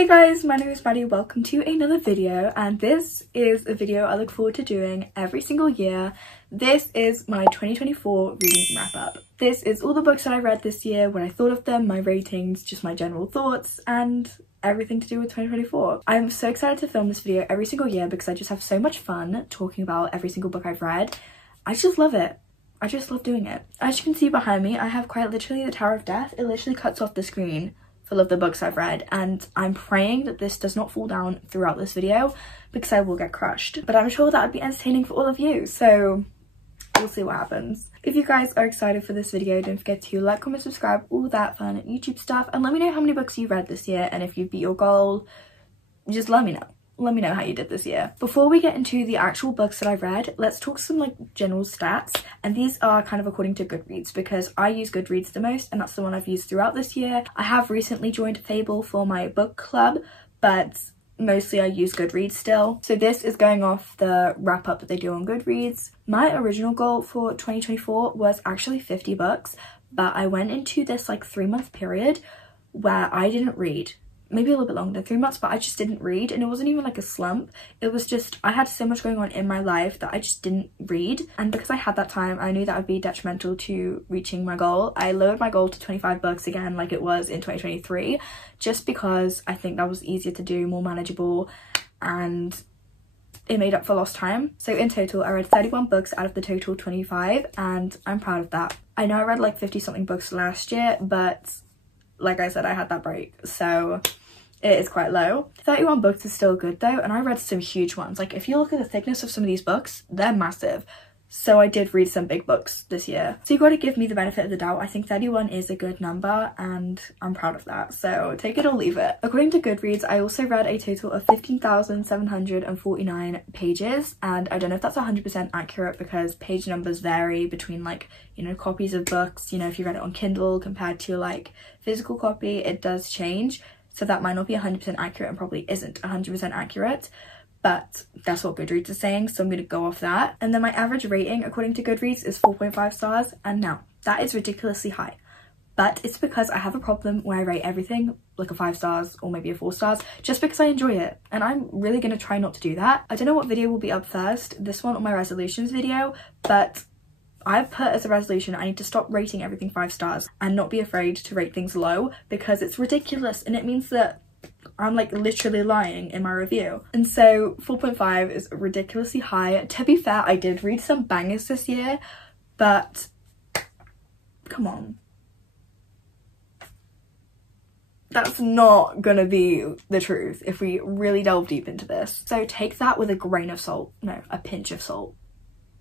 Hey guys, my name is Maddie. Welcome to another video, and this is a video I look forward to doing every single year. This is my 2024 reading wrap up. This is all the books that I read this year, when I thought of them, my ratings, just my general thoughts, and everything to do with 2024. I'm so excited to film this video every single year because I just have so much fun talking about every single book I've read. I just love it. I just love doing it. As you can see behind me, I have quite literally the Tower of Death. It literally cuts off the screen full of the books I've read, and I'm praying that this does not fall down throughout this video because I will get crushed. But I'm sure that would be entertaining for all of you, so we'll see what happens. If you guys are excited for this video, don't forget to like, comment, subscribe, all that fun YouTube stuff, and let me know how many books you read this year, and if you beat your goal, just let me know. Let me know how you did this year. Before we get into the actual books that I've read, let's talk some like general stats, and these are kind of according to Goodreads because I use Goodreads the most and that's the one I've used throughout this year. I have recently joined Fable for my book club, but mostly I use Goodreads still. So this is going off the wrap up that they do on Goodreads. My original goal for 2024 was actually 50 books, but I went into this like 3-month period where I didn't read. Maybe a little bit longer than 3 months, but I just didn't read, and it wasn't even like a slump. It was just I had so much going on in my life that I just didn't read, and because I had that time, I knew that would be detrimental to reaching my goal. I lowered my goal to 25 books again like it was in 2023, just because I think that was easier to do, more manageable, and it made up for lost time. So in total, I read 31 books out of the total 25, and I'm proud of that. I know I read like 50 something books last year, but like I said, I had that break, so it is quite low. 31 books is still good though, and I read some huge ones. Like if you look at the thickness of some of these books, they're massive. So I did read some big books this year. So you got to give me the benefit of the doubt. I think 31 is a good number and I'm proud of that. So take it or leave it. According to Goodreads, I also read a total of 15,749 pages. And I don't know if that's 100% accurate because page numbers vary between like, you know, copies of books. You know, if you read it on Kindle compared to like physical copy, it does change. So that might not be 100% accurate and probably isn't 100% accurate. But that's what Goodreads is saying, so I'm going to go off that. And then my average rating according to Goodreads is 4.5 stars, and now that is ridiculously high. But it's because I have a problem where I rate everything like a 5 stars or maybe a 4 stars just because I enjoy it, and I'm really going to try not to do that. I don't know what video will be up first, this one or my resolutions video, but I've put as a resolution I need to stop rating everything 5 stars and not be afraid to rate things low because it's ridiculous and it means that I'm like literally lying in my review. And so 4.5 is ridiculously high. To be fair, I did read some bangers this year, but come on. That's not gonna be the truth if we really delve deep into this. So take that with a grain of salt. No, a pinch of salt,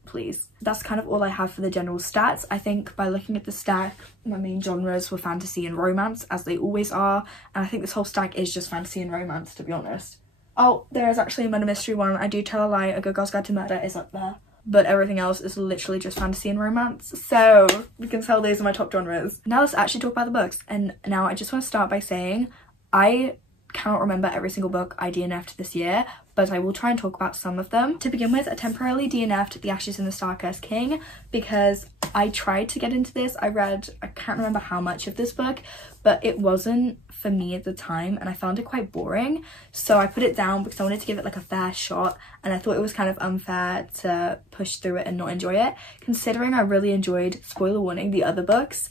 please. That's kind of all I have for the general stats. I think by looking at the stack, my main genres were fantasy and romance, as they always are, and I think this whole stack is just fantasy and romance, to be honest. Oh, there is actually a murder mystery one. I do tell a lie, A Good Girl's Guide to Murder is up there, but everything else is literally just fantasy and romance, so you can tell those are my top genres. Now let's actually talk about the books, and now I just want to start by saying I cannot remember every single book I DNF'd this year, but I will try and talk about some of them. To begin with, I temporarily DNF'd The Ashes in the Star-Cursed King because I tried to get into this. I can't remember how much of this book, but it wasn't for me at the time and I found it quite boring. So I put it down because I wanted to give it like a fair shot, and I thought it was kind of unfair to push through it and not enjoy it, considering I really enjoyed, spoiler warning, the other books.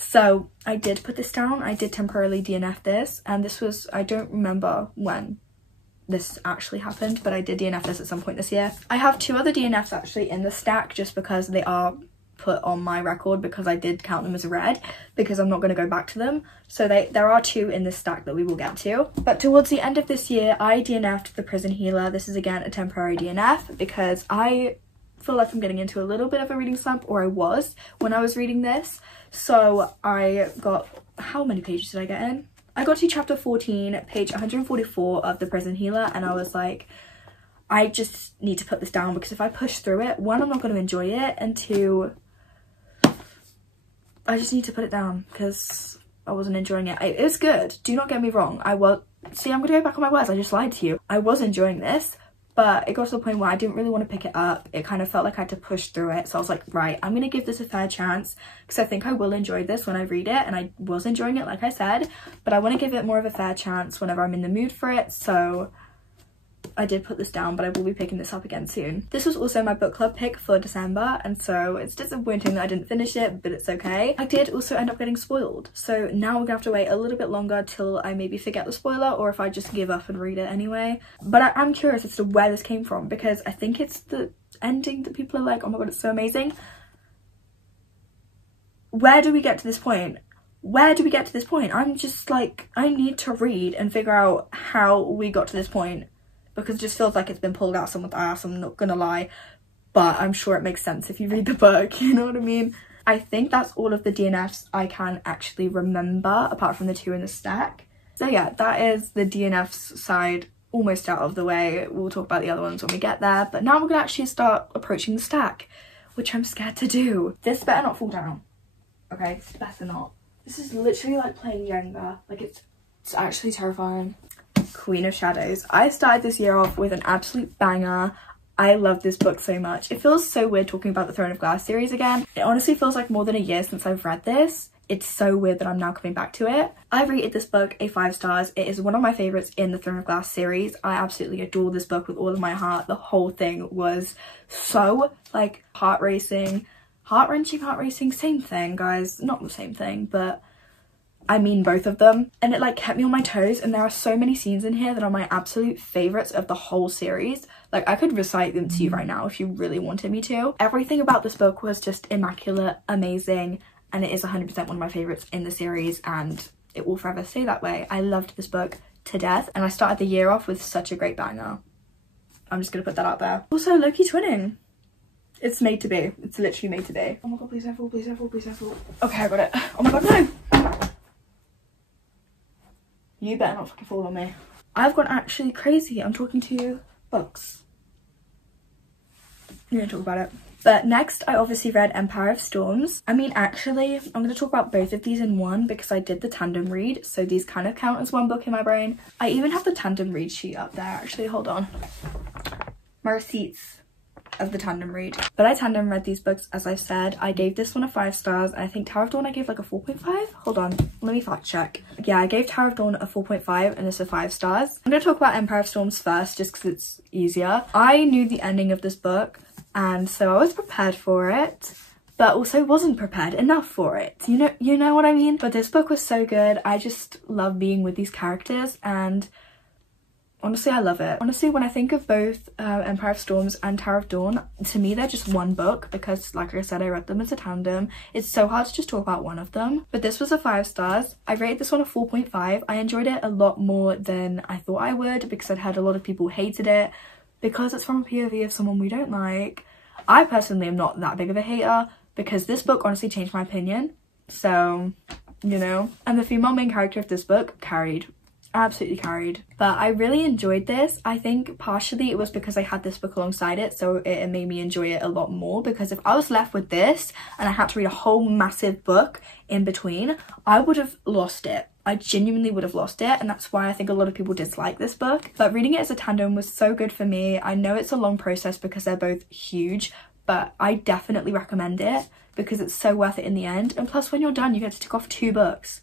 So I did put this down. I did temporarily DNF this, and this was, I don't remember when this actually happened, but I did DNF this at some point this year. I have 2 other DNFs actually in the stack just because they are put on my record because I did count them as read because I'm not going to go back to them. So there are 2 in this stack that we will get to. But towards the end of this year, I DNF'd The Prison Healer. This is again a temporary DNF because I feel like I'm getting into a little bit of a reading slump, or I was when I was reading this. So I got, how many pages did I get in? I got to chapter 14, page 144 of The Prison Healer, and I was like, I just need to put this down because if I push through it, 1, I'm not going to enjoy it, and 2, I just need to put it down because I wasn't enjoying it. It's good, do not get me wrong. See, I'm going to go back on my words, I just lied to you. I was enjoying this, but it got to the point where I didn't really want to pick it up. It kind of felt like I had to push through it, so I was like, right, I'm gonna give this a fair chance because I think I will enjoy this when I read it, and I was enjoying it like I said, but I want to give it more of a fair chance whenever I'm in the mood for it. So I did put this down, but I will be picking this up again soon. This was also my book club pick for December, and so it's disappointing that I didn't finish it, but it's okay. I did also end up getting spoiled, so now we're gonna have to wait a little bit longer till I maybe forget the spoiler, or if I just give up and read it anyway. But I'm curious as to where this came from, because I think it's the ending that people are like, oh my god, it's so amazing. Where do we get to this point? Where do we get to this point? I'm just like, I need to read and figure out how we got to this point, because it just feels like it's been pulled out someone's ass, I'm not gonna lie, but I'm sure it makes sense if you read the book, you know what I mean? I think that's all of the DNFs I can actually remember, apart from the 2 in the stack. So yeah, that is the DNFs side almost out of the way. We'll talk about the other ones when we get there, but now we're gonna actually start approaching the stack, which I'm scared to do. This better not fall down, okay? It's better not. This is literally like playing Jenga, like it's actually terrifying. Queen of Shadows. I started this year off with an absolute banger. I love this book so much. It feels so weird talking about the Throne of Glass series again. It honestly feels like more than a year since I've read this. It's so weird that I'm now coming back to it. I've rated this book a 5 stars. It is one of my favorites in the Throne of Glass series. I absolutely adore this book with all of my heart. The whole thing was so like heart-wrenching, same thing, guys. Not the same thing, but I mean both of them, and it like kept me on my toes, and there are so many scenes in here that are my absolute favorites of the whole series. Like I could recite them to you right now if you really wanted me to. Everything about this book was just immaculate, amazing, and it is 100% one of my favorites in the series, and it will forever stay that way. I loved this book to death, and I started the year off with such a great banger. I'm just gonna put that out there. Also, low-key twinning. It's made to be. It's literally made to be. Oh my god, please don't fall, please don't fall, please don't fall. Okay, I got it. Oh my god, no! You better not fucking fall on me. I've gone actually crazy. I'm talking to you books. You're gonna talk about it. But next, I obviously read Empire of Storms. I mean, actually, I'm gonna talk about both of these in one because I did the tandem read, so these kind of count as one book in my brain. I even have the tandem read sheet up there, actually. Hold on. My receipts of the tandem read. But I tandem read these books, as I've said. I gave this one a 5 stars. I think Tower of Dawn I gave like a 4.5. Hold on, let me fact check. Yeah, I gave Tower of Dawn a 4.5 and this a 5 stars. I'm gonna talk about Empire of Storms first just because it's easier. I knew the ending of this book, and so I was prepared for it, but also wasn't prepared enough for it. You know what I mean? But this book was so good. I just love being with these characters, and honestly, I love it. Honestly, when I think of both Empire of Storms and Tower of Dawn, to me, they're just one book because, like I said, I read them as a tandem. It's so hard to just talk about one of them. But this was a 5 stars. I rated this one a 4.5. I enjoyed it a lot more than I thought I would because I'd heard a lot of people hated it because it's from a POV of someone we don't like. I personally am not that big of a hater because this book honestly changed my opinion. So, you know. And the female main character of this book carried. Absolutely carried. But I really enjoyed this. I think partially it was because I had this book alongside it, so it made me enjoy it a lot more, because if I was left with this and I had to read a whole massive book in between, I would have lost it. I genuinely would have lost it, and that's why I think a lot of people dislike this book. But reading it as a tandem was so good for me. I know it's a long process because they're both huge, but I definitely recommend it because it's so worth it in the end. And plus, when you're done, you get to tick off 2 books.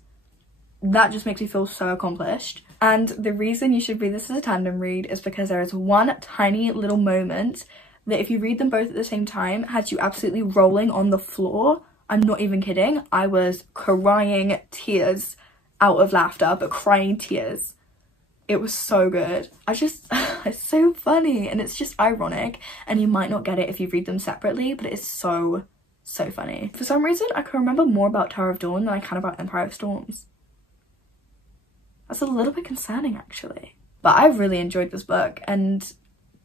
That just makes me feel so accomplished. And the reason you should read this as a tandem read is because there is one tiny little moment that if you read them both at the same time has you absolutely rolling on the floor. I'm not even kidding. I was crying tears out of laughter, but crying tears. It was so good. It's so funny, and it's just ironic, and you might not get it if you read them separately, but it's so funny. For some reason, I can remember more about Tower of Dawn than I can about Empire of Storms. That's a little bit concerning, actually. But I really enjoyed this book, and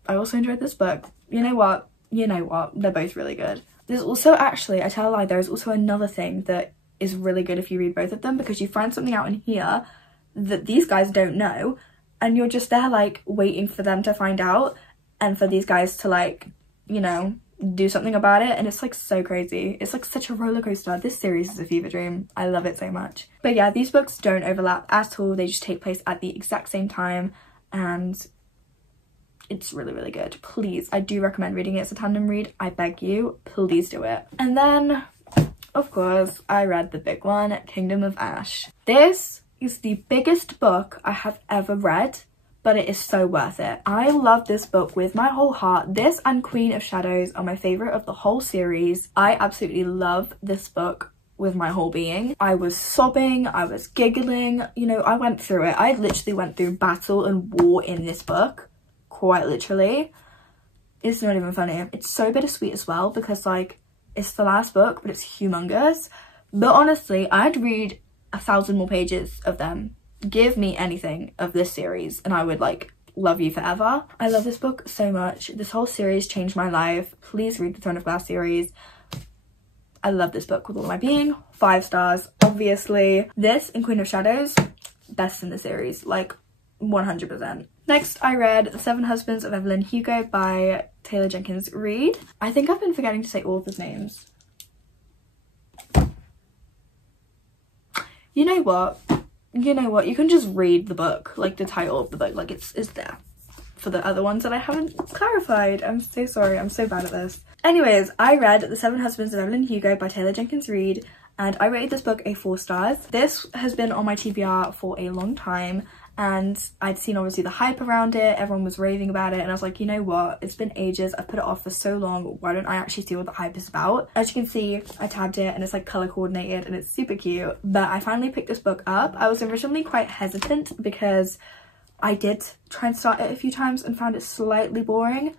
I also enjoyed this book. You know what? They're both really good. There's also, actually, I tell a lie, there's also another thing that is really good if you read both of them, because you find something out in here that these guys don't know, and you're just there, like, waiting for them to find out, and for these guys to, like, you know, do something about it, and it's like so crazy. It's like such a roller coaster. This series is a fever dream. I love it so much. But yeah, these books don't overlap at all. They just take place at the exact same time, and It's really, really good. Please, I do recommend reading it. It's a tandem read. I beg you, please do it. And then, of course, I read the big one, Kingdom of Ash. This is the biggest book I have ever read, but it is so worth it. I love this book with my whole heart. This and Queen of Shadows are my favorite of the whole series. I absolutely love this book with my whole being. I was sobbing, I was giggling, you know, I went through it. I literally went through battle and war in this book, quite literally. It's not even funny. It's so bittersweet as well because like it's the last book, but it's humongous. But honestly, I'd read 1,000 more pages of them. Give me anything of this series and I would like love you forever. I love this book so much. This whole series changed my life. Please read the Throne of Glass series. I love this book with all my being. 5 stars, obviously. This and Queen of Shadows, best in the series, like 100%. Next, I read The 7 Husbands of Evelyn Hugo by Taylor Jenkins Reid. I think I've been forgetting to say authors' names. You know what? You can just read the book, like the title of the book, like it's there. For the other ones that I haven't clarified. I'm so sorry, I'm so bad at this. Anyways, I read The 7 Husbands of Evelyn Hugo by Taylor Jenkins Reid and I rated this book a 4 stars. This has been on my TBR for a long time and I'd seen obviously the hype around it, everyone was raving about it and I was like, you know what, it's been ages, I've put it off for so long, why don't I actually see what the hype is about? As you can see, I tabbed it and it's like color coordinated and it's super cute, but I finally picked this book up. I was originally quite hesitant because I did try and start it a few times and found it slightly boring,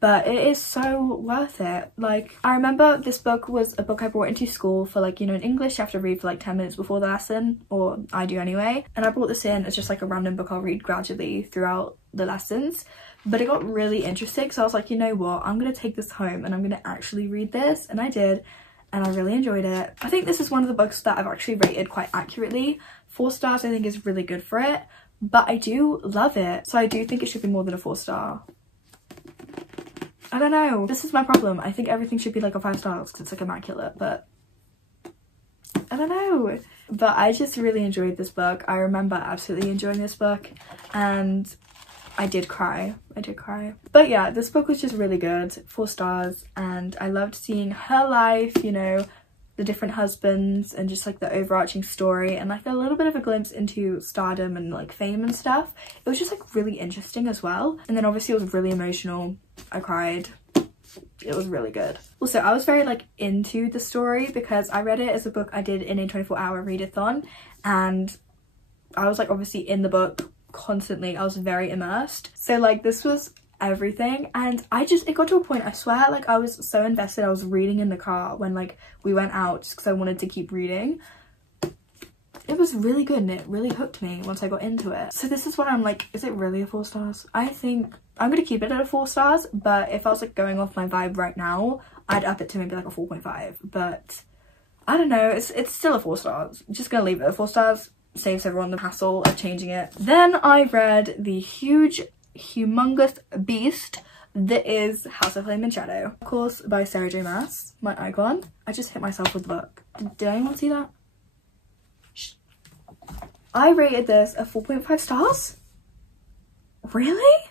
but it is so worth it. Like, I remember this book was a book I brought into school for like, you know, in English you have to read for like 10 minutes before the lesson, or I do anyway, and I brought this in as just like a random book I'll read gradually throughout the lessons, but it got really interesting, so I was like, you know what, I'm gonna take this home and I'm gonna actually read this, and I did, and I really enjoyed it. I think this is one of the books that I've actually rated quite accurately. 4 stars I think is really good for it, but I do love it, so I do think it should be more than a 4 star. I don't know, this is my problem. I think everything should be like a 5 stars because it's like immaculate, but I don't know. But I just really enjoyed this book. I remember absolutely enjoying this book and I did cry. But yeah, this book was just really good, 4 stars, and I loved seeing her life, you know, the different husbands and just like the overarching story and like a little bit of a glimpse into stardom and like fame and stuff. It was just like really interesting as well, and then obviously it was really emotional. I cried. It was really good. Also, I was very like into the story because I read it as a book I did in a 24-hour readathon, and I was like obviously in the book constantly. I was very immersed, so like this was everything, and it got to a point, I swear, like I was so invested I was reading in the car when like we went out just because I wanted to keep reading. It was really good and it really hooked me once I got into it. So this is what I'm like, is it really a 4 stars? I think I'm gonna keep it at a 4 stars, but if I was like going off my vibe right now, I'd up it to maybe like a 4.5, but I don't know, it's still a 4 stars. I'm just gonna leave it at 4 stars, saves everyone the hassle of changing it. Then I read the humongous beast that is House of Flame and Shadow, of course, by Sarah J Maas, my icon. I just hit myself with the book. Did anyone see that? Shh. I rated this a 4.5 stars. Really?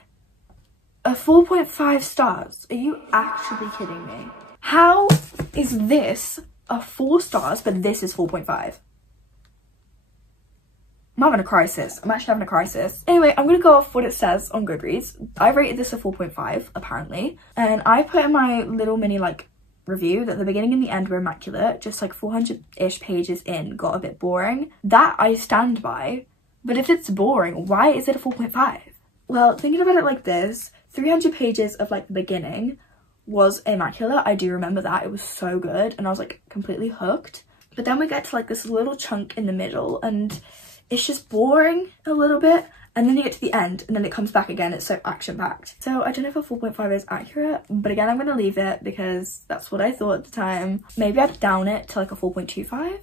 A 4.5 stars? Are you actually kidding me? How is this a 4 stars but this is 4.5? I'm having a crisis. I'm actually having a crisis. Anyway, I'm gonna go off what it says on Goodreads. I rated this a 4.5 apparently, and I put in my little mini like review that the beginning and the end were immaculate, just like 400-ish pages in got a bit boring. That I stand by, but if it's boring, why is it a 4.5? Well, thinking about it like this, 300 pages of like the beginning was immaculate. I do remember that. It was so good and I was like completely hooked. But then we get to like this little chunk in the middle and it's just boring a little bit, and then you get to the end and then it comes back again. It's so action-packed. So I don't know if a 4.5 is accurate, but again I'm gonna leave it because that's what I thought at the time. Maybe I'd down it to like a 4.25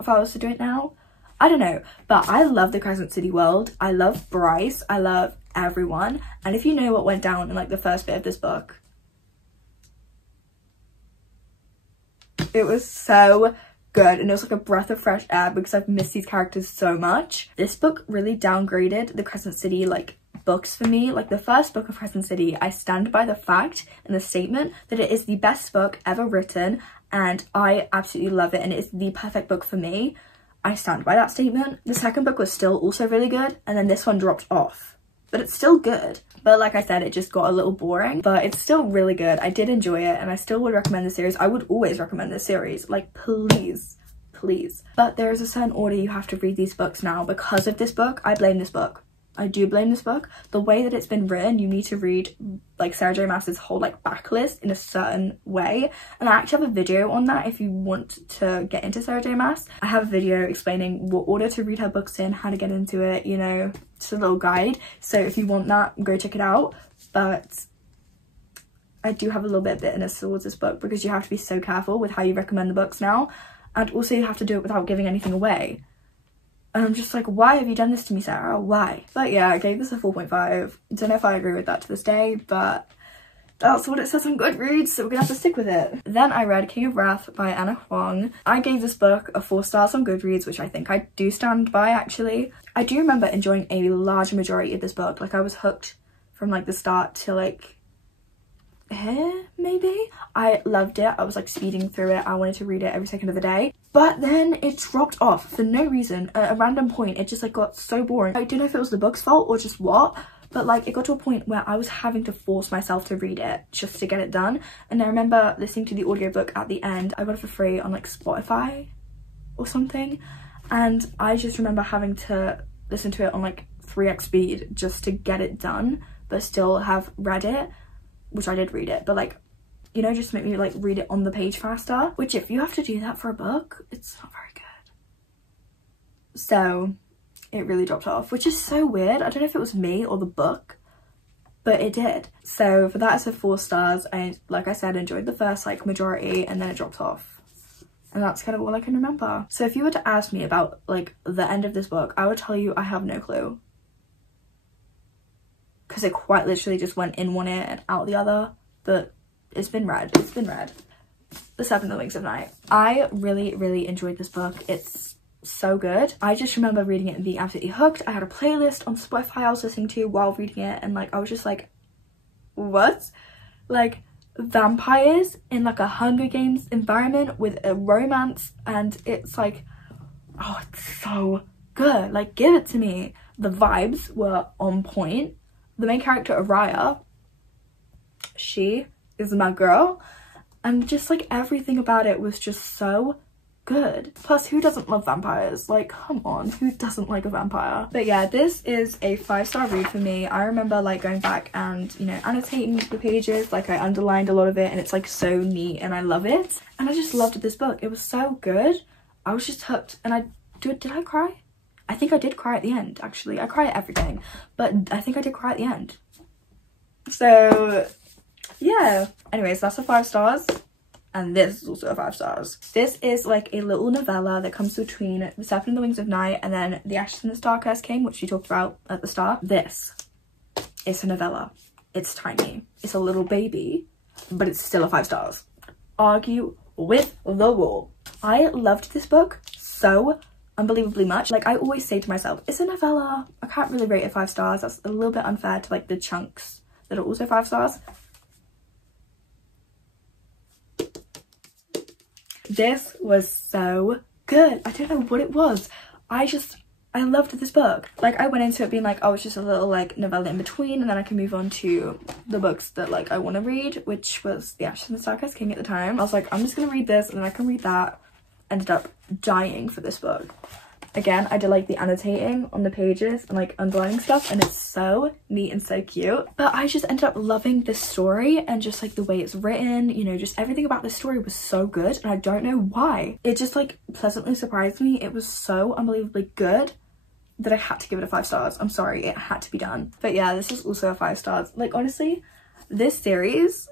if I was to do it now. I don't know, but I love the Crescent City world. I love Bryce, I love everyone, and if you know what went down in like the first bit of this book, it was so good and it was like a breath of fresh air because I've missed these characters so much. This book really downgraded the Crescent City like books for me, like the first book of Crescent City, I stand by the fact and the statement that it is the best book ever written, and I absolutely love it, and it is the perfect book for me. I stand by that statement. The second book was still also really good, and then this one dropped off, but it's still good. But like I said, it just got a little boring, but it's still really good. I did enjoy it, and I still would recommend the series. I would always recommend this series, like please. But there is a certain order you have to read these books now. Because of this book, I blame this book. I do blame this book. The way that it's been written, you need to read like Sarah J Maas's whole like backlist in a certain way, and I actually have a video on that if you want to get into Sarah J Maas. I have a video explaining what order to read her books in, how to get into it, you know, just a little guide. So if you want that, go check it out. But I do have a little bit of bitterness towards this book because you have to be so careful with how you recommend the books now, and also you have to do it without giving anything away. And I'm just like, why have you done this to me, Sarah? Why? But yeah, I gave this a 4.5. Don't know if I agree with that to this day, but that's what it says on Goodreads, so we're gonna have to stick with it. Then I read King of Wrath by Anna Huang. I gave this book a 4 stars on Goodreads, which I think I do stand by, actually. I do remember enjoying a large majority of this book. Like, I was hooked from like the start to like here, maybe. I loved it. I was like speeding through it. I wanted to read it every second of the day. But then it dropped off for no reason. At a random point, it just like got so boring. I don't know if it was the book's fault or just what, but like it got to a point where I was having to force myself to read it just to get it done. And I remember listening to the audiobook at the end. I got it for free on like Spotify or something. And I just remember having to listen to it on like 3x speed just to get it done, but still have read it, which I did read it, but like, you know, just make me like read it on the page faster, which if you have to do that for a book, it's not very good. So it really dropped off, which is so weird. I don't know if it was me or the book, but it did. So for that, it's a 4 stars. I, like I said, enjoyed the first like majority, and then it dropped off. And that's kind of all I can remember. So if you were to ask me about like the end of this book, I would tell you I have no clue. Because it quite literally just went in one ear and out the other, but it's been read. It's been read. The Seven Wings of Night. I really enjoyed this book. It's so good. I just remember reading it and being absolutely hooked. I had a playlist on Spotify I was listening to while reading it, and like I was just like, what? Like vampires in like a Hunger Games environment with a romance, and it's like, oh, it's so good. Like, give it to me. The vibes were on point. The main character, Araya, she is my girl, and just like everything about it was just so good. Plus, who doesn't love vampires? Like, come on, who doesn't like a vampire? But yeah, this is a 5-star read for me. I remember like going back and, you know, annotating the pages. Like, I underlined a lot of it, and it's like so neat, and I love it. And I just loved this book. It was so good. I was just hooked, and did I cry? I think I did cry at the end, actually. I cry at everything, but I think I did cry at the end. So yeah, anyways, that's a 5 stars, and this is also a 5 stars. This is like a little novella that comes between The Serpent and the Wings of Night and then The Ashes and the Star-Cursed King, which we talked about at the start. This is a novella. It's tiny. It's a little baby, but it's still a 5 stars. Argue with the wall. I loved this book so unbelievably much. Like, I always say to myself, it's a novella. I can't really rate it 5 stars. That's a little bit unfair to like the chunks that are also 5 stars. This was so good. I don't know what it was. I loved this book. Like, I went into it being like, oh, it's just a little like novella in between, and then I can move on to the books that like I want to read, which was The Ashes and the Star-Cursed King at the time. I was like, I'm just gonna read this and then I can read that. Ended up dying for this book. Again, I did like the annotating on the pages and like underlining stuff, and it's so neat and so cute. But I just ended up loving this story, and just like the way it's written, you know, just everything about this story was so good, and I don't know why. It just like pleasantly surprised me. It was so unbelievably good that I had to give it a 5 stars. I'm sorry, it had to be done. But yeah, this is also a 5 stars. Like, honestly, this series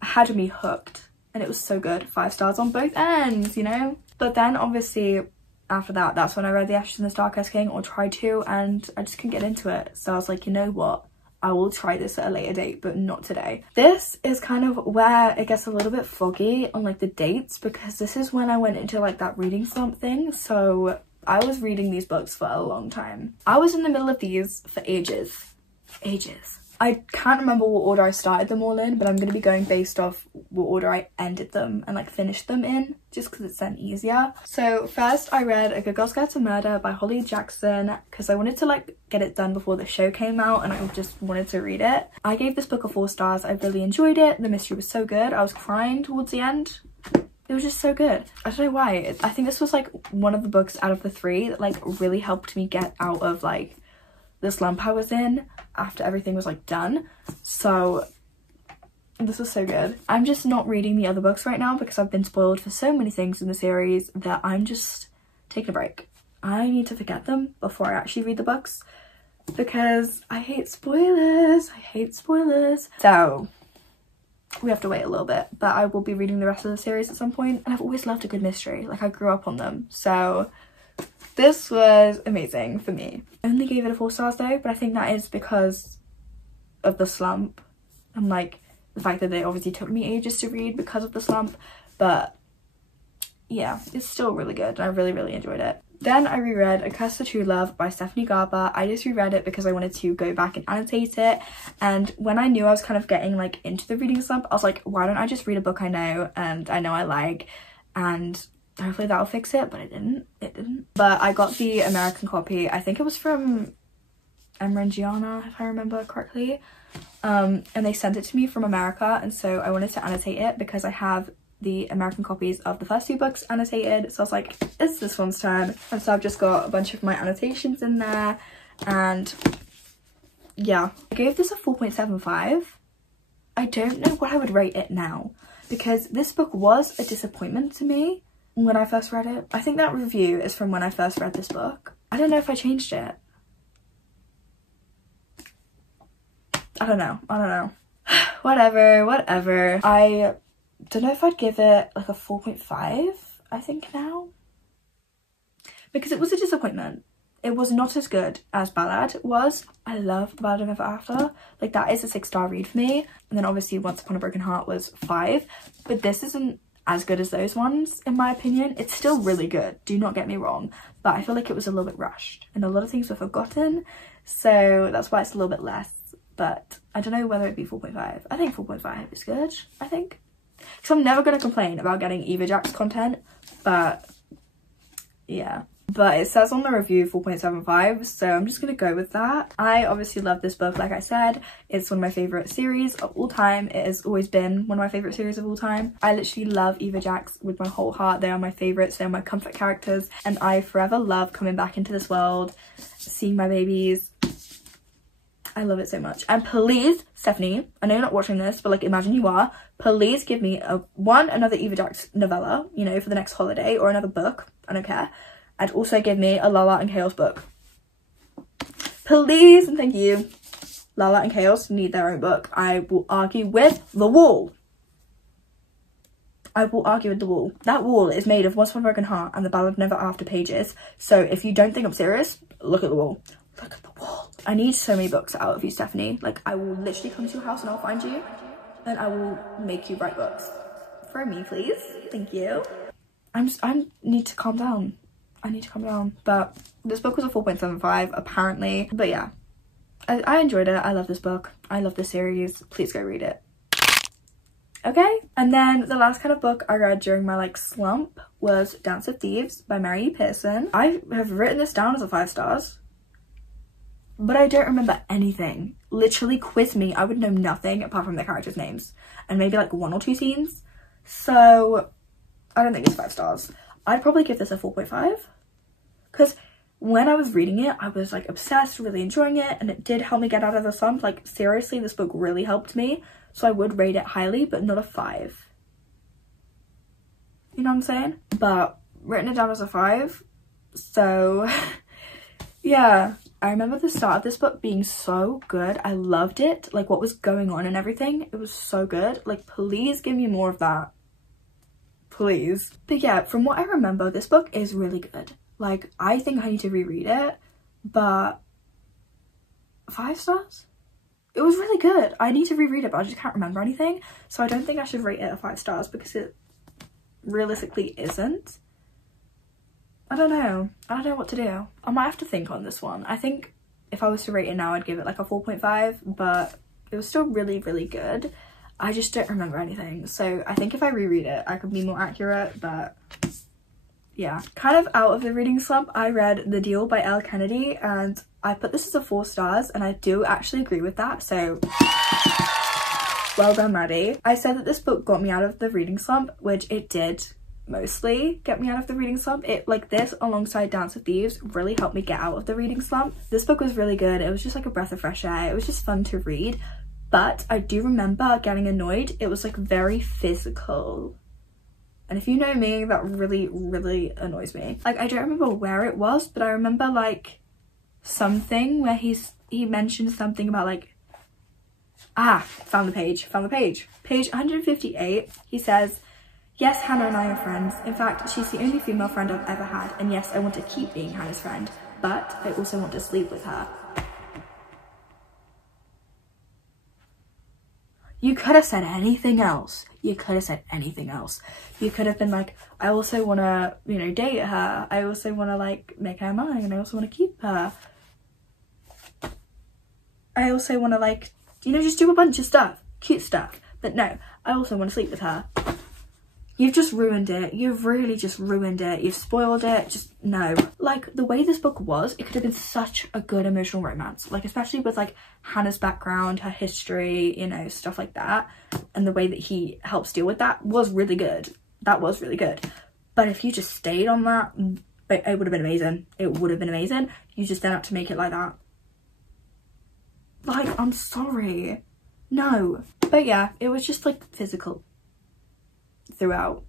had me hooked, and it was so good. 5 stars on both ends, you know? But then obviously after that, that's when I read The Ashes and the Star-Cursed King, or tried to, and I just couldn't get into it. So I was like, you know what? I will try this at a later date, but not today. This is kind of where it gets a little bit foggy on like the dates, because this is when I went into like that reading slump thing. So I was reading these books for a long time. I was in the middle of these for ages. ages. I can't remember what order I started them all in, but I'm going to be going based off what order I ended them and like finished them in, just because it's then easier. So first I read A Good Girl's Guide to Murder by Holly Jackson because I wanted to like get it done before the show came out and I just wanted to read it. I gave this book a 4 stars. I really enjoyed it. The mystery was so good. I was crying towards the end. It was just so good. I don't know why. I think this was like one of the books out of the 3 that like really helped me get out of like the slump I was in after everything was like done. So this was so good. I'm just not reading the other books right now because I've been spoiled for so many things in the series that I'm just taking a break. I need to forget them before I actually read the books because I hate spoilers. I hate spoilers. So we have to wait a little bit, but I will be reading the rest of the series at some point, and I've always loved a good mystery. Like, I grew up on them, so this was amazing for me. I only gave it a 4 stars though, but I think that is because of the slump and like the fact that it obviously took me ages to read because of the slump. But yeah, it's still really good and I really enjoyed it. Then I reread A Curse for True Love by Stephanie Garber. I just reread it because I wanted to go back and annotate it, and when I knew I was kind of getting like into the reading slump, I was like, why don't I just read a book I know and I know I like, and hopefully that'll fix it. But it didn't. But I got the American copy. I think it was from Emma and Gianna, if I remember correctly, and they sent it to me from America, and so I wanted to annotate it because I have the American copies of the first 2 books annotated. So I was like, it's this one's turn, and so I've just got a bunch of my annotations in there. And yeah, I gave this a 4.75. I don't know what I would rate it now because this book was a disappointment to me when I first read it. I think that review is from when I first read this book. I don't know if I changed it. I don't know. Whatever. I don't know if I'd give it like a 4.5, I think now. Because it was a disappointment. It was not as good as Ballad was. I love The Ballad of Ever After. Like, that is a 6-star read for me. And then obviously Once Upon a Broken Heart was 5. But this isn't as good as those ones, in my opinion. It's still really good, do not get me wrong. But I feel like it was a little bit rushed. And a lot of things were forgotten. So that's why it's a little bit less. But I don't know whether it'd be 4.5. I think 4.5 is good, I think. Because I'm never going to complain about getting Eva Jack's content, but yeah. But it says on the review 4.75, so I'm just going to go with that. I obviously love this book, like I said. It's one of my favourite series of all time. It has always been one of my favourite series of all time. I literally love Eva Jacks with my whole heart. They are my favourites, they are my comfort characters, and I forever love coming back into this world, seeing my babies. I love it so much. And please, Stephanie, I know you're not watching this, but like, imagine you are. Please give me another Eva Jacks novella, you know, for the next holiday, or another book. I don't care. And also give me a Lala and Chaos book. Please and thank you. Lala and Chaos need their own book. I will argue with the wall. I will argue with the wall. That wall is made of Once Upon a Broken Heart and The Ballad of Never After pages. So if you don't think I'm serious, look at the wall. Look at the wall. I need so many books out of you, Stephanie. Like, I will literally come to your house and I'll find you and I will make you write books for me, please. Thank you. I need to calm down. I need to calm down. But this book was a 4.75 apparently. But yeah, I enjoyed it. I love this book. I love the series. Please go read it. Okay, and then the last kind of book I read during my like slump was Dance of Thieves by Mary E. Pearson. I have written this down as a 5 stars. But I don't remember anything. Literally, quiz me, I would know nothing apart from the characters' names and maybe like 1 or 2 scenes. So I don't think it's 5 stars. I'd probably give this a 4.5 because when I was reading it, I was like obsessed, really enjoying it, and it did help me get out of the slump. Like, seriously, this book really helped me. So I would rate it highly, but not a 5. You know what I'm saying? But written it down as a 5. So yeah. I remember the start of this book being so good. I loved it, like what was going on and everything. It was so good. Like, please give me more of that. Please. But yeah, from what I remember, this book is really good. Like, I think I need to reread it, but 5 stars? It was really good. I need to reread it, but I just can't remember anything. So I don't think I should rate it a 5 stars because it realistically isn't. I don't know what to do. I might have to think on this one. I think if I was to rate it now, I'd give it like a 4.5, but it was still really, really good. I just don't remember anything. So I think if I reread it, I could be more accurate, but yeah. Kind of out of the reading slump, I read The Deal by Elle Kennedy, and I put this as a 4 stars, and I do actually agree with that. So well done, Maddie. I said that this book got me out of the reading slump, which it did mostly get me out of the reading slump. It, like, this alongside Dance with Thieves really helped me get out of the reading slump. This book was really good. It was just like a breath of fresh air. It was just fun to read, but I do remember getting annoyed. It was like very physical, and if you know me, that really, really annoys me. Like, I don't remember where it was, but I remember like something where he mentioned something about like, found the page, page 158. He says, yes, Hannah and I are friends. In fact, she's the only female friend I've ever had, and yes, I want to keep being Hannah's friend, but I also want to sleep with her. You could have said anything else. You could have said anything else. You could have been like, I also want to, you know, date her. I also want to like make her mine. I also want to keep her. I also want to like, you know, just do a bunch of stuff, cute stuff. But no, I also want to sleep with her. You've just ruined it. You've really just ruined it. You've spoiled it. Just no. Like, the way this book was, it could have been such a good emotional romance. Like, especially with like Hannah's background, her history, you know, stuff like that. And the way that he helps deal with that was really good. That was really good. But if you just stayed on that, it would have been amazing. It would have been amazing. You just didn't have to make it like that. Like, I'm sorry. No. But yeah, it was just like physical.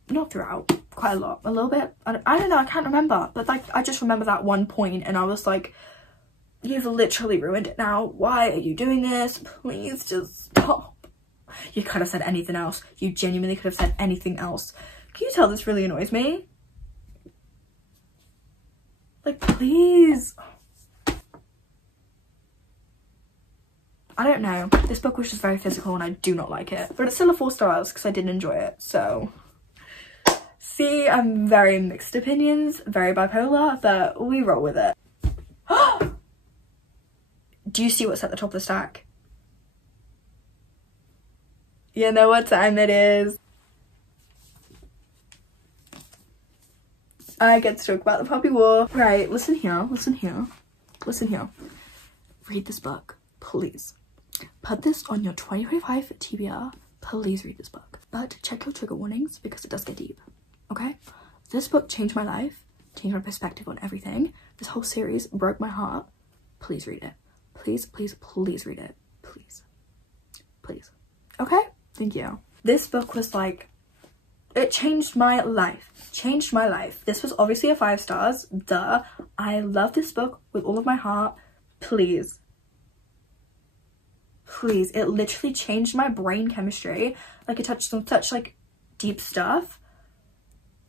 Not throughout, quite a lot, a little bit. I don't know, I can't remember, but like I just remember that one point and I was like, you've literally ruined it now. Why are you doing this? Please just stop. You could have said anything else. You genuinely could have said anything else. Can you tell this really annoys me? Like, please. I don't know. This book was just very physical and I do not like it. But it's still a 4 stars because I did enjoy it, so. See, I'm very mixed opinions, very bipolar, but we roll with it. Do you see what's at the top of the stack? You know what time it is. I get to talk about the puppy war. Right, listen here, listen here, listen here. Read this book, please. Put this on your 2025 TBR. Please read this book. But check your trigger warnings because it does get deep. Okay? This book changed my life, changed my perspective on everything. This whole series broke my heart. Please read it. Please, please, please read it. Please. Please. Okay? Thank you. This book was like, it changed my life. Changed my life. This was obviously a 5 stars. Duh. I love this book with all of my heart. Please. Please. It literally changed my brain chemistry. Like, it touched on such like deep stuff.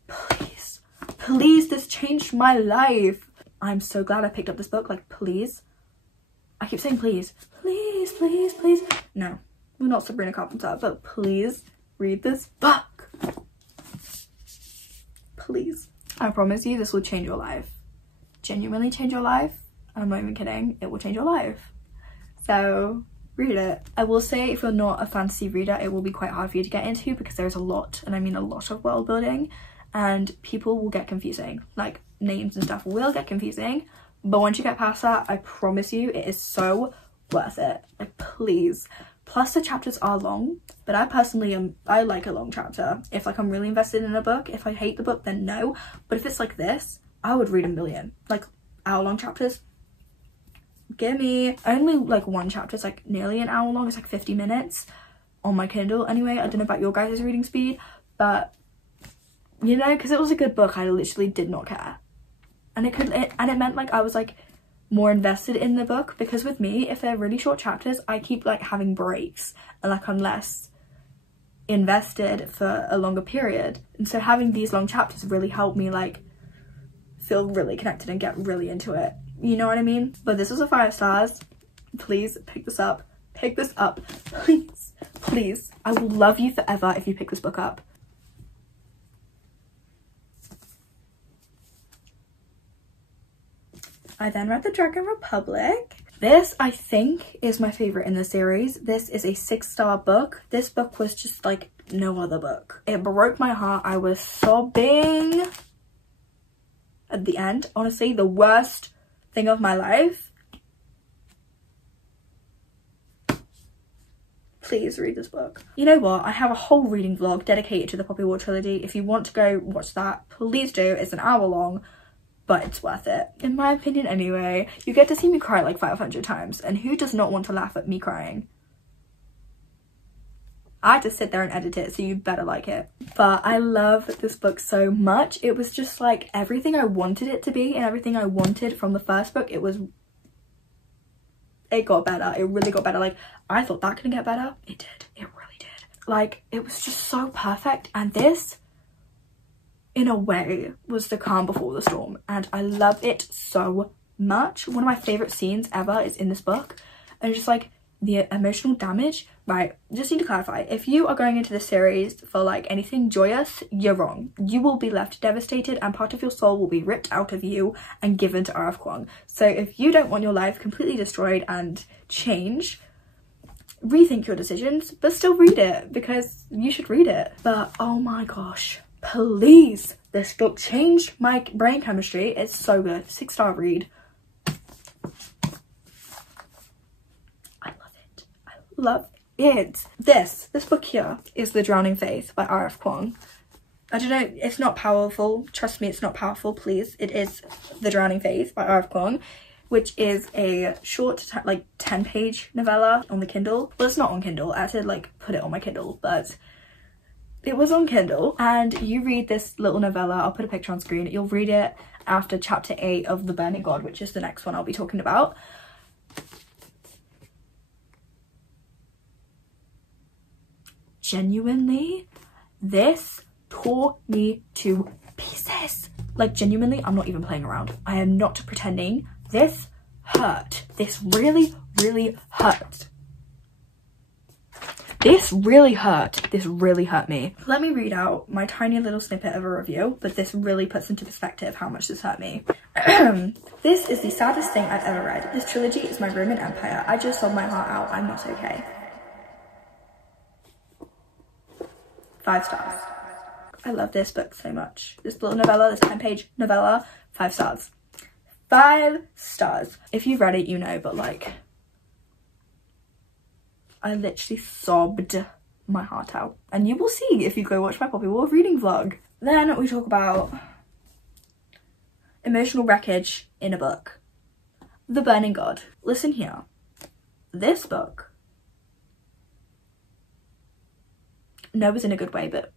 Please. Please, this changed my life. I'm so glad I picked up this book. Like, please. I keep saying please. Please, please, please. No, we're not Sabrina Carpenter, but please read this book. Please. I promise you this will change your life. Genuinely change your life. And I'm not even kidding. It will change your life. So read it. I will say if you're not a fantasy reader, it will be quite hard for you to get into because there's a lot, and I mean a lot of world building, and people will get confusing. Like, names and stuff will get confusing, but once you get past that, I promise you it is so worth it. Like, please. Plus the chapters are long, but I personally I like a long chapter. If like I'm really invested in a book, if I hate the book, then no. But if it's like this, I would read a million. Like, hour-long chapters, gimme. Only like one chapter is like nearly an hour long. It's like 50 minutes on my Kindle anyway. I don't know about your guys' reading speed, but you know, because it was a good book, I literally did not care. And it meant like I was like more invested in the book, because with me, if they're really short chapters, I keep like having breaks and like I'm less invested for a longer period. And so having these long chapters really helped me like feel really connected and get really into it. You know what I mean? But this was a 5 stars. Please pick this up. Pick this up. Please. Please. I will love you forever if you pick this book up. I then read The Dragon Republic. This, I think, is my favorite in the series. This is a 6-star book. This book was just like no other book. It broke my heart. I was sobbing at the end. Honestly, the worst thing of my life. Please read this book. You know what? I have a whole reading vlog dedicated to the Poppy War trilogy. If you want to go watch that, please do. It's an hour long, but it's worth it. In my opinion anyway. You get to see me cry like 500 times, and who does not want to laugh at me crying? I had to sit there and edit it, so you better like it. But I love this book so much. It was just like everything I wanted it to be and everything I wanted from the first book. It got better. It really got better. Like, I thought that couldn't get better. It did. It really did. Like, it was just so perfect. And this, in a way, was the calm before the storm. And I love it so much. One of my favorite scenes ever is in this book. And just like the emotional damage. Right, just need to clarify. If you are going into this series for like anything joyous, you're wrong. You will be left devastated and part of your soul will be ripped out of you and given to RF Kwong. So if you don't want your life completely destroyed and change, rethink your decisions, but still read it because you should read it. But oh my gosh, please, this book changed my brain chemistry. It's so good. 6-star read. I love it. I love it. This book here is The Drowning Faith by RF Kwong. I don't know, it's not powerful. Trust me, it's not powerful, please. It is The Drowning Faith by RF Kwong, which is a short, like 10-page novella on the Kindle. Well, it's not on Kindle. I had to like put it on my Kindle, but it was on Kindle. And you read this little novella. I'll put a picture on screen. You'll read it after chapter 8 of The Burning God, which is the next one I'll be talking about. Genuinely, this tore me to pieces. Like, genuinely, I'm not even playing around. I am not pretending. This hurt. This really, really hurt. This really hurt. This really hurt me. Let me read out my tiny little snippet of a review, but this really puts into perspective how much this hurt me. This is the saddest thing I've ever read. This trilogy is my Roman Empire. I just sold my heart out. I'm not okay. 5 stars. I love this book so much. This little novella, this 10-page novella, 5 stars. 5 stars. If you've read it, you know, but like, I literally sobbed my heart out. And you will see if you go watch my Poppy War reading vlog. Then we talk about emotional wreckage in a book. The Burning God. Listen here. This book, no, it was in a good way, but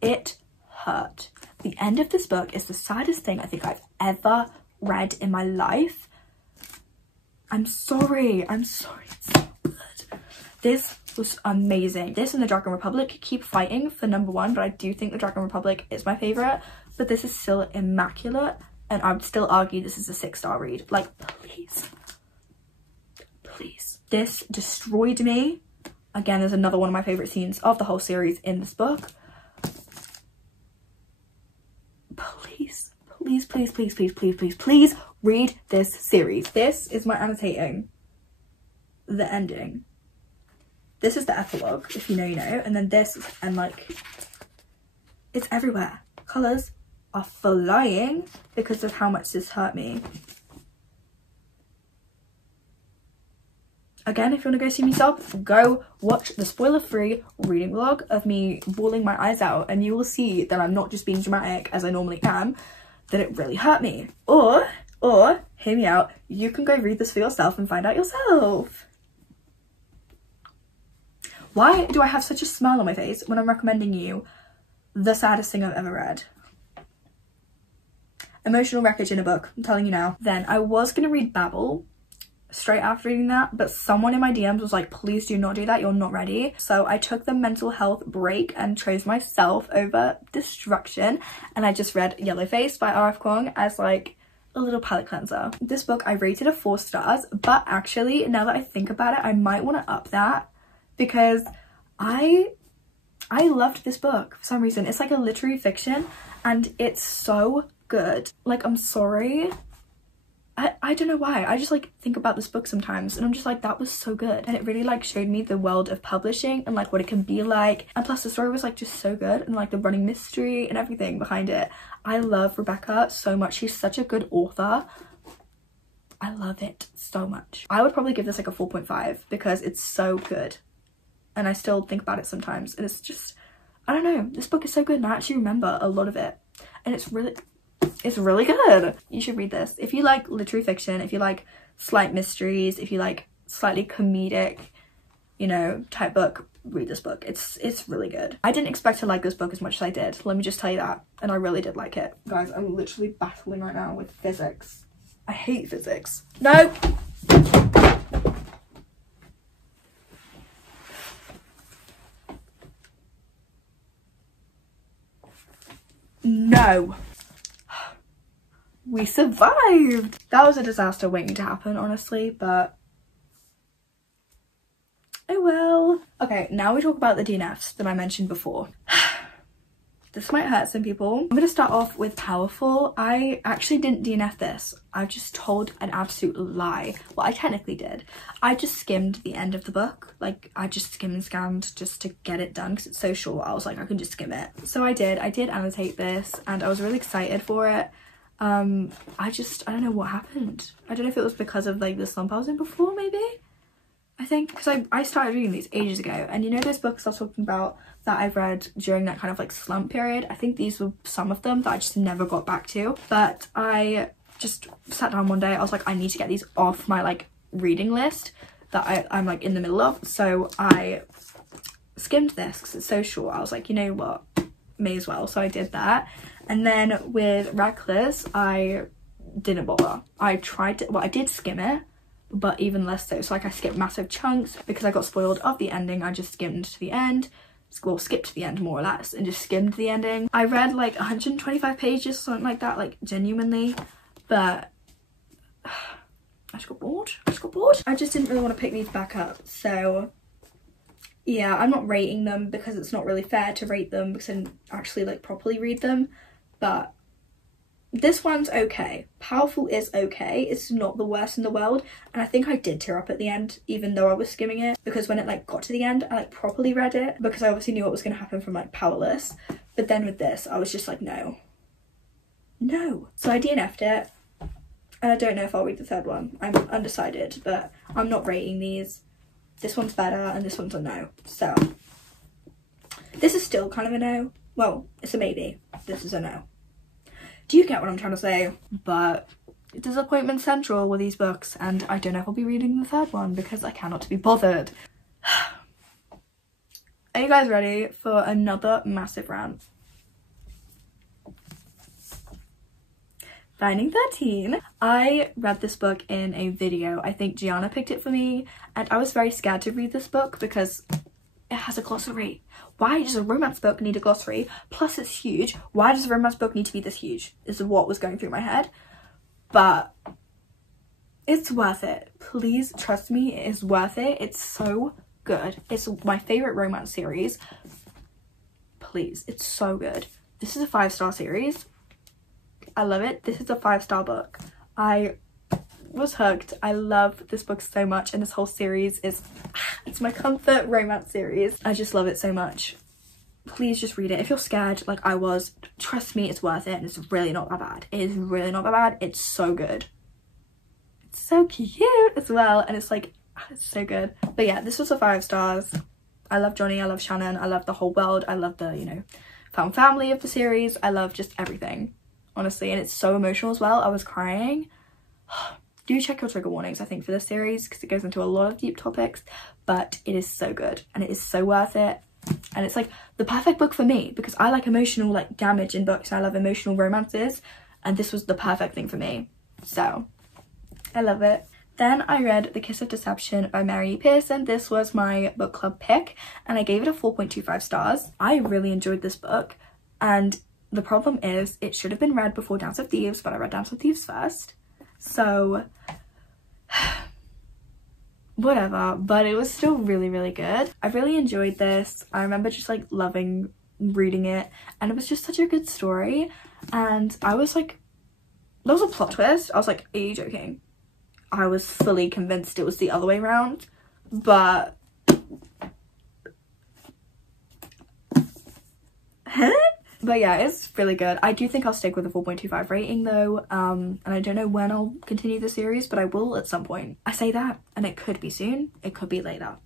it hurt. The end of this book is the saddest thing I think I've ever read in my life. I'm sorry. I'm sorry. It's so good. This was amazing. This and the Dragon Republic keep fighting for #1, but I do think the Dragon Republic is my favorite. But this is still immaculate, and I would still argue this is a 6-star read. Like, please. Please. This destroyed me. Again, there's another one of my favorite scenes of the whole series in this book. Please, please, please, please, please, please, please, please read this series. This is my annotating. The ending. This is the epilogue, if you know, you know. And then this, and like, it's everywhere. Colours are flying because of how much this hurt me. Again, if you want to go see me sob, go watch the spoiler-free reading vlog of me bawling my eyes out, and you will see that I'm not just being dramatic as I normally am, that it really hurt me. Or, hear me out, you can go read this for yourself and find out yourself. Why do I have such a smile on my face when I'm recommending you the saddest thing I've ever read? Emotional wreckage in a book, I'm telling you now. Then I was going to read Babel straight after reading that, but someone in my DMs was like, please do not do that, you're not ready. So I took the mental health break and chose myself over destruction, and I just read Yellowface by RF Kwong as like a little palette cleanser. This book I rated a 4 stars, but actually now that I think about it, I might want to up that because I loved this book for some reason. It's like a literary fiction and it's so good. Like, I'm sorry, I don't know why, I just like think about this book sometimes and I'm just like, that was so good. And it really like showed me the world of publishing and like what it can be like, and plus the story was like just so good, and like the running mystery and everything behind it. I love Rebecca so much. She's such a good author. I love it so much. I would probably give this like a 4.5 because it's so good and I still think about it sometimes, and it's just, I don't know, this book is so good and I actually remember a lot of it, and it's really good. You should read this if you like literary fiction, if you like slight mysteries, if you like slightly comedic, you know, type book. Read this book. It's really good. I didn't expect to like this book as much as I did, let me just tell you that, and I really did like it. Guys, I'm literally battling right now with physics. I hate physics. No. No. We survived. That was a disaster waiting to happen, honestly, but oh well. Okay, now we talk about the DNFs that I mentioned before. This might hurt some people. I'm gonna start off with Powerful. I actually didn't DNF this. I just told an absolute lie. Well, I technically did. I just skimmed the end of the book. Like, I just skimmed and scanned just to get it done because it's so short. I was like, I can just skim it. So I did annotate this and I was really excited for it. I don't know what happened. I don't know if it was because of like the slump I was in before, maybe? I think because I started reading these ages ago, and you know those books I was talking about that I've read during that kind of like slump period? I think these were some of them that I just never got back to, but I just sat down one day. I was like, I need to get these off my like reading list that I'm like in the middle of, so I skimmed this because it's so short. I was like, you know what, may as well. So I did that. And then with Reckless, I didn't bother. I tried to, well, I did skim it, but even less so. So like I skipped massive chunks because I got spoiled of the ending. I just skimmed to the end, well, skipped to the end more or less, and just skimmed the ending. I read like 125 pages, something like that, like genuinely, but I just got bored. I just didn't really want to pick these back up. So yeah, I'm not rating them because it's not really fair to rate them because I didn't actually like properly read them. But this one's okay. Powerful is okay. It's not the worst in the world. And I think I did tear up at the end, even though I was skimming it, because when it like got to the end, I like properly read it because I obviously knew what was going to happen from like Powerless. But then with this, I was just like, no. So I DNF'd it. And I don't know if I'll read the third one. I'm undecided, but I'm not rating these. This one's better and this one's a no. So this is still kind of a no. Well, it's a maybe. This is a no. Do you get what I'm trying to say? But disappointment central with these books, and I don't know if I'll be reading the third one because I cannot be bothered. Are you guys ready for another massive rant? Binding 13. I read this book in a video. I think Gianna picked it for me, and I was very scared to read this book because it has a glossary. Why does a romance book need a glossary? Plus it's huge. Why does a romance book need to be this huge? Is what was going through my head. But it's worth it. Please trust me, it is worth it. It's so good. It's my favorite romance series. Please, it's so good. This is a 5-star series. I love it. This is a 5-star book. I was hooked. I love this book so much, and this whole series is, it's my comfort romance series. I just love it so much. Please just read it. If you're scared like I was, trust me, it's worth it, and it's really not that bad. It is really not that bad. It's so good. It's so cute as well, and it's like, it's so good. But yeah, this was a 5 stars. I love Johnny, I love Shannon, I love the whole world, I love the, you know, found family of the series. I love just everything, honestly, and it's so emotional as well. I was crying. Do check your trigger warnings, I think, for this series because it goes into a lot of deep topics, but it is so good and it is so worth it. And it's like the perfect book for me because I like emotional like damage in books and I love emotional romances, and this was the perfect thing for me. So I love it. Then I read The Kiss of Deception by Mary Pearson. This was my book club pick and I gave it a 4.25 stars. I really enjoyed this book, and the problem is it should have been read before Dance of Thieves, but I read Dance of Thieves first. So whatever, but it was still really, really good. I really enjoyed this. I remember just like loving reading it, and it was just such a good story, and I was like There was a plot twist. I was like, are you joking? I was fully convinced it was the other way around, but but yeah, it's really good. I do think I'll stick with a 4.25 rating though, and I don't know when I'll continue the series, but I will at some point. I say that, and it could be soon, it could be later.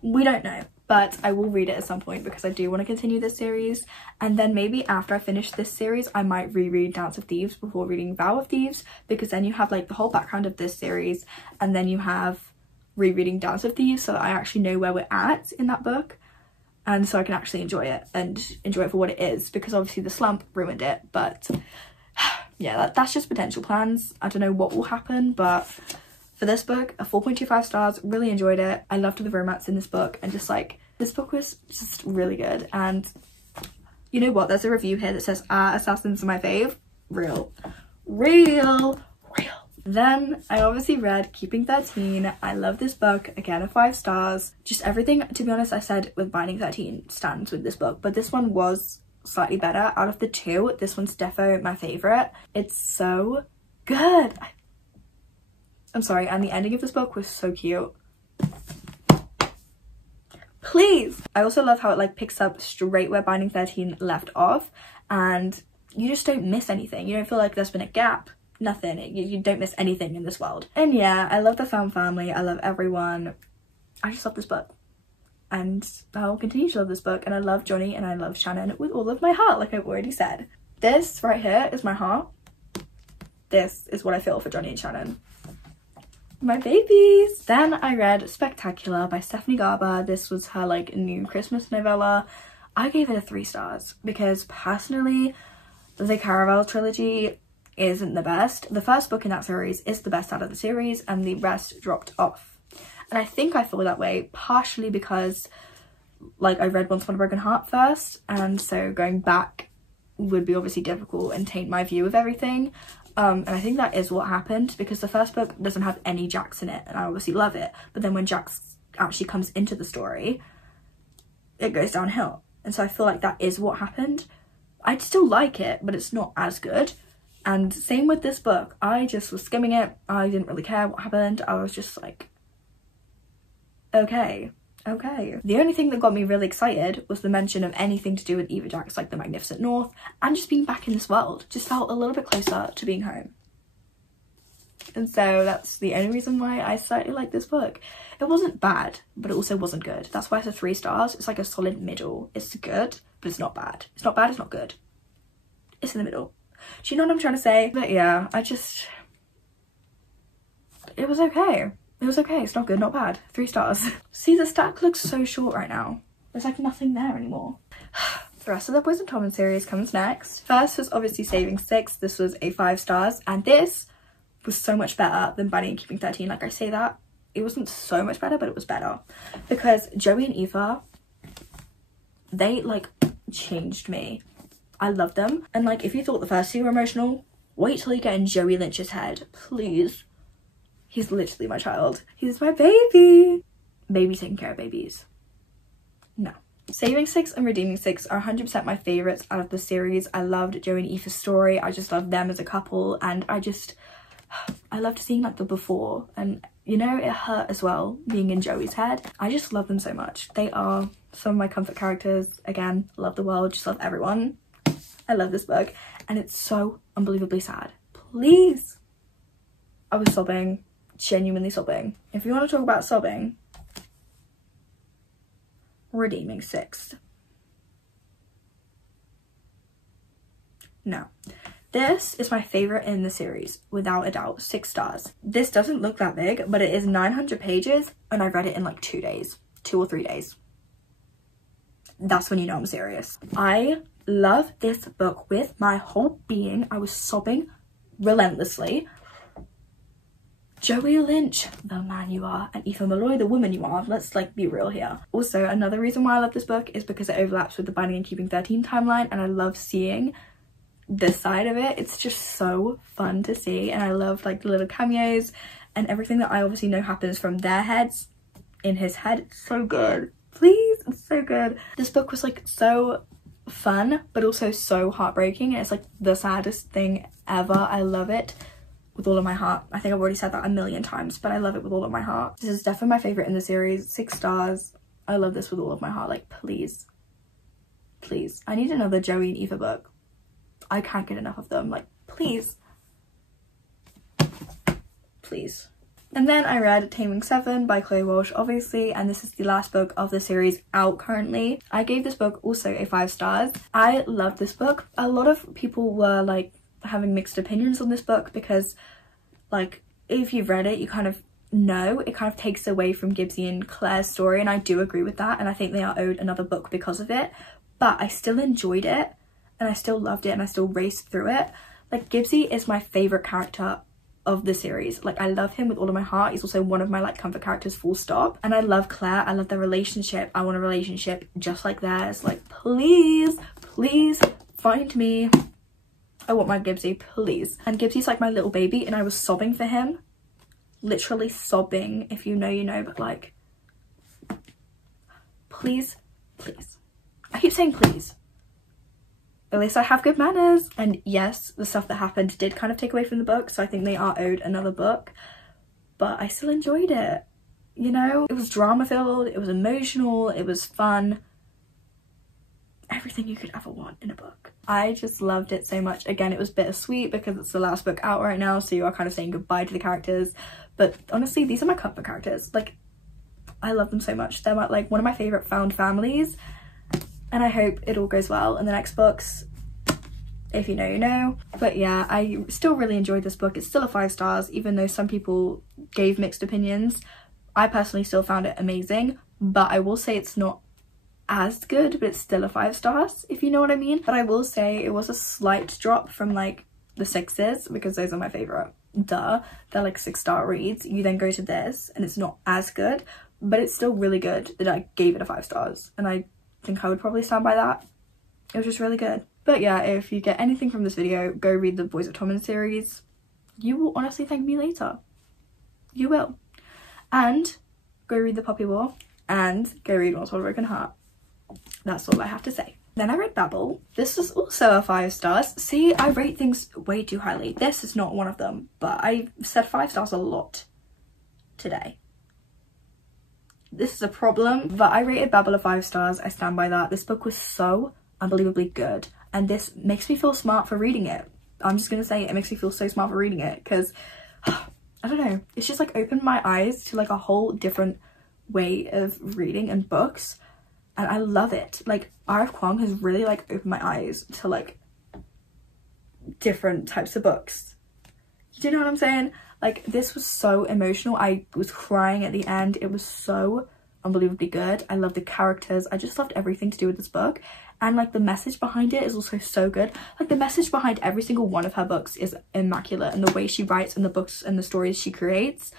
We don't know, but I will read it at some point because I do want to continue this series. And then maybe after I finish this series, I might reread Dance of Thieves before reading Vow of Thieves, because then you have like the whole background of this series, and then you have rereading Dance of Thieves, so that I actually know where we're at in that book, and so I can actually enjoy it and enjoy it for what it is, because obviously the slump ruined it. But yeah, that's just potential plans. I don't know what will happen, but for this book, a 4.25 stars, really enjoyed it. I loved the romance in this book, and just like, this book was just really good. And you know what, there's a review here that says, Assassins are my fave. Real. Then I obviously read Keeping 13. I love this book, again a 5 stars. Just everything, to be honest, I said with Binding 13 stands with this book, but this one was slightly better. Out of the two, this one's defo my favorite. It's so good. I'm sorry, and the ending of this book was so cute. Please! I also love how it like picks up straight where Binding 13 left off, and you just don't miss anything. You don't feel like there's been a gap. Nothing. You don't miss anything in this world. And yeah, I love the found family. I love everyone. I just love this book. And I'll continue to love this book. And I love Johnny and I love Shannon with all of my heart, like I've already said. This right here is my heart. This is what I feel for Johnny and Shannon. My babies. Then I read Spectacular by Stephanie Garber. This was her like new Christmas novella. I gave it a 3 stars because personally the Caraval trilogy isn't the best. The first book in that series is the best out of the series, and the rest dropped off. And I think I feel that way partially because like I read Once Upon a Broken Heart first, and so going back would be obviously difficult and taint my view of everything. And I think that is what happened, because the first book doesn't have any Jax in it, and I obviously love it, but then when Jax actually comes into the story, it goes downhill. And so I feel like that is what happened. I'd still like it, but it's not as good. And same with this book. I just was skimming it. I didn't really care what happened. I was just like, okay. The only thing that got me really excited was the mention of anything to do with Eva Jax, like the Magnificent North, and just being back in this world. Just felt a little bit closer to being home. And so that's the only reason why I slightly like this book. It wasn't bad, but it also wasn't good. That's why it's a 3 stars. It's like a solid middle. It's good, but it's not bad. It's not bad, it's not good. It's in the middle. Do you know what I'm trying to say? But yeah, it was okay. It was okay. It's not good, not bad. 3 stars. See, the stack looks so short right now. There's like nothing there anymore. The rest of the Boys and Tommen series comes next. First was obviously Saving 6. This was a 5 stars, and this was so much better than Binding and Keeping 13. Like I say that, it wasn't so much better, but it was better. Because Joey and Eva, they like changed me. I love them. And like, if you thought the first 2 were emotional, wait till you get in Joey Lynch's head, please. He's literally my child. He's my baby. Baby taking care of babies. No. Saving 6 and Redeeming 6 are 100% my favourites out of the series. I loved Joey and Eva's story. I just love them as a couple, and I loved seeing like the before, and you know, it hurt as well being in Joey's head. I just love them so much. They are some of my comfort characters. Again, love the world, just love everyone. I love this book, and it's so unbelievably sad. Please. I was sobbing, genuinely sobbing. If you want to talk about sobbing, Redeeming 6. No. This is my favourite in the series, without a doubt. 6 stars. This doesn't look that big, but it is 900 pages, and I read it in like 2 days. 2 or 3 days. That's when you know I'm serious. I love this book with my whole being. I was sobbing relentlessly. Joey Lynch, the man you are, and Aoife Malloy, the woman you are. Let's like be real here. Also, another reason why I love this book is because it overlaps with the Binding and Keeping 13 timeline, and I love seeing this side of it. It's just so fun to see, and I love like the little cameos and everything that I obviously know happens from their heads in his head. It's so good. Please, it's so good. This book was like so fun but also so heartbreaking, and it's like the saddest thing ever. I love it with all of my heart. I think I've already said that a million times, but I love it with all of my heart. This is definitely my favorite in the series. 6 stars. I love this with all of my heart. Like, please, please, I need another Joey and Eva book. I can't get enough of them. Like, please, please. And then I read Taming 7 by Chloe Walsh, obviously, and this is the last book of the series out currently. I gave this book also a 5 stars. I love this book. A lot of people were like having mixed opinions on this book because, like, if you've read it, you kind of know it kind of takes away from Gibbsy and Claire's story, and I do agree with that, and I think they are owed another book because of it, but I still enjoyed it and I still loved it and I still raced through it. Like, Gibbsy is my favorite character of the series. Like, I love him with all of my heart. He's also one of my like comfort characters, full stop. And I love Claire. I love their relationship. I want a relationship just like theirs. Like, please, please find me. I want my Gibbsy, please. And Gibbsy's like my little baby, and I was sobbing for him. Literally sobbing. If you know, you know, but like, please, please. I keep saying please. At least I have good manners. And yes, the stuff that happened did kind of take away from the book, so I think they are owed another book, but I still enjoyed it, you know? It was drama filled, it was emotional, it was fun. Everything you could ever want in a book. I just loved it so much. Again, it was bittersweet because it's the last book out right now, so you are kind of saying goodbye to the characters, but honestly, these are my comfort characters. Like, I love them so much. They're like one of my favorite found families, and I hope it all goes well in the next books. If you know, you know. But yeah, I still really enjoyed this book. It's still a 5 stars, even though some people gave mixed opinions. I personally still found it amazing, but I will say it's not as good, but it's still a 5 stars, if you know what I mean. But I will say it was a slight drop from like the 6s, because those are my favorite. Duh, they're like 6-star reads. You then go to this and it's not as good, but it's still really good that I gave it a 5 stars, and I think I would probably stand by that. It was just really good. But yeah, if you get anything from this video, go read the Boys of Tommen series. You will honestly thank me later. You will. And go read The Poppy War, and go read Once Upon a Broken Heart. That's all I have to say. Then I read Babel. This is also a 5 stars. See, I rate things way too highly. This is not one of them, but I said 5 stars a lot today. This is a problem, but I rated Babel a 5 stars. I stand by that. This book was so unbelievably good, and this makes me feel smart for reading it. I'm just gonna say it makes me feel so smart for reading it, because I don't know, it's just like opened my eyes to like a whole different way of reading and books, and I love it. Like, R.F. Kuang has really like opened my eyes to like different types of books. Do you know what I'm saying? Like, this was so emotional. I was crying at the end. It was so unbelievably good. I love the characters. I just loved everything to do with this book, and like the message behind it is also so good. Like, the message behind every single one of her books is immaculate, and the way she writes and the books and the stories she creates,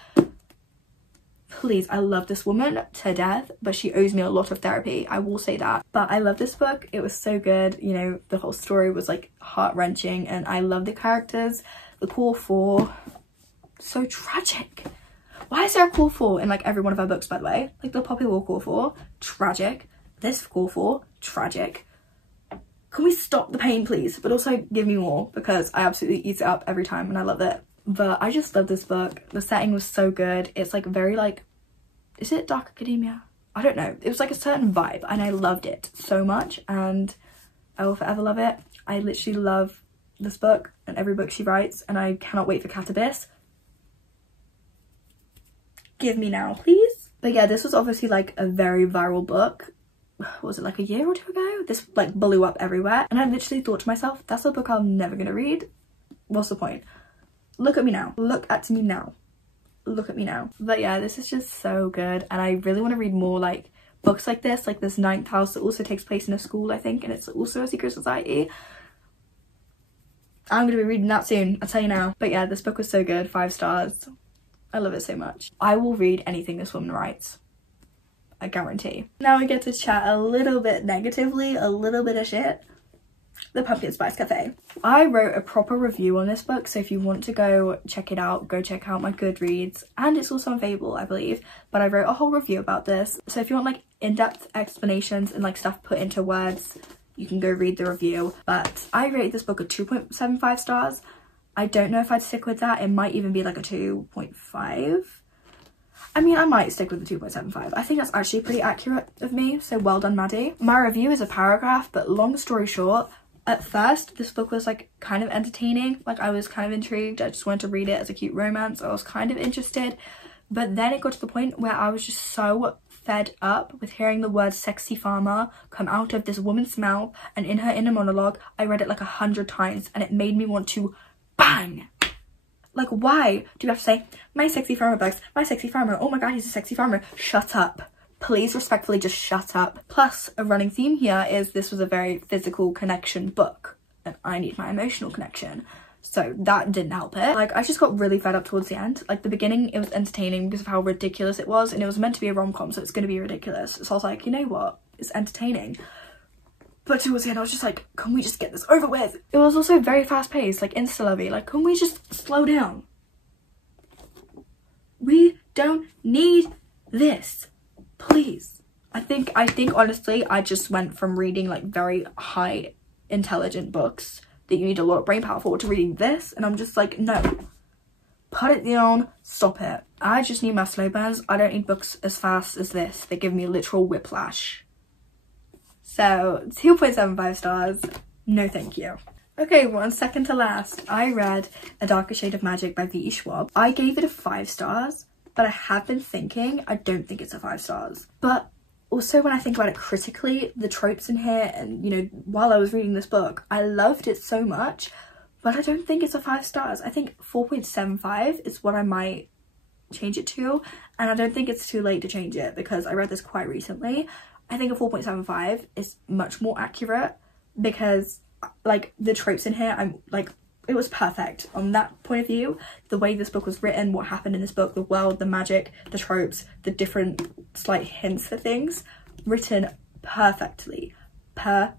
please, I love this woman to death, but she owes me a lot of therapy, I will say that. But I love this book. It was so good. You know, the whole story was like heart-wrenching, and I love the characters. The Call 4, so tragic. Why is there a Call 4 in like every one of her books, by the way? Like, the Poppy War Call 4, tragic. This Call 4, tragic. Can we stop the pain, please? But also give me more, because I absolutely eat it up every time and I love it. But I just love this book. The setting was so good. It's like very like, is it dark academia? I don't know. It was like a certain vibe, and I loved it so much, and I will forever love it. I literally love this book and every book she writes, and I cannot wait for Cat Abyss. Give me now, please. But yeah, this was obviously like a very viral book. Was it like a year or 2 ago? This like blew up everywhere, and I literally thought to myself, that's a book I'm never gonna read. What's the point? Look at me now. Look at me now. Look at me now. But yeah, this is just so good, and I really want to read more like books like this Ninth House that also takes place in a school, I think, and it's also a secret society. I'm gonna be reading that soon, I'll tell you now. But yeah, this book was so good. 5 stars. I love it so much. I will read anything this woman writes, I guarantee. Now we get to chat a little bit negatively, a little bit of shit. The Pumpkin Spice Cafe. I wrote a proper review on this book, so if you want to go check it out, go check out my Goodreads, and it's also on Fable, I believe, but I wrote a whole review about this. So if you want like in-depth explanations and like stuff put into words, you can go read the review. But I rated this book a 2.75 stars. I don't know if I'd stick with that. It might even be like a 2.5. I mean, I might stick with the 2.75. I think that's actually pretty accurate of me, so well done, Maddie. My review is a paragraph, but long story short, at first this book was like kind of entertaining. Like, I was kind of intrigued. I just wanted to read it as a cute romance. I was kind of interested, but then it got to the point where I was just so fed up with hearing the word sexy farmer come out of this woman's mouth, and in her inner monologue I read it like 100 times, and it made me want to bang. Like, why do you have to say, my sexy farmer books, my sexy farmer, oh my god, he's a sexy farmer? Shut up. Please respectfully just shut up. Plus, a running theme here is this was a very physical connection book, and I need my emotional connection. So that didn't help it. Like, I just got really fed up towards the end. Like, the beginning, it was entertaining because of how ridiculous it was, and it was meant to be a rom-com, so it's going to be ridiculous. So I was like, you know what? It's entertaining. But towards the end, I was just like, can we just get this over with? It was also very fast-paced, like insta-lovey. Like, can we just slow down? We don't need this, please. I think honestly, I just went from reading like very high intelligent books that you need a lot of brain power for to reading this, and I'm just like, no. Put it down, stop it. I just need my slow burns. I don't need books as fast as this. They give me literal whiplash. So 2.75 stars, no thank you. Okay, well, second to last, I read A Darker Shade of Magic by V.E. Schwab. I gave it a 5 stars, but I have been thinking, I don't think it's a 5 stars. But also when I think about it critically, the tropes in here, and you know, while I was reading this book, I loved it so much, but I don't think it's a 5 stars. I think 4.75 is what I might change it to, and I don't think it's too late to change it because I read this quite recently. I think a 4.75 is much more accurate because like the tropes in here, I'm like, it was perfect on that point of view. The way this book was written, what happened in this book, the world, the magic, the tropes, the different slight hints for things, written perfectly. But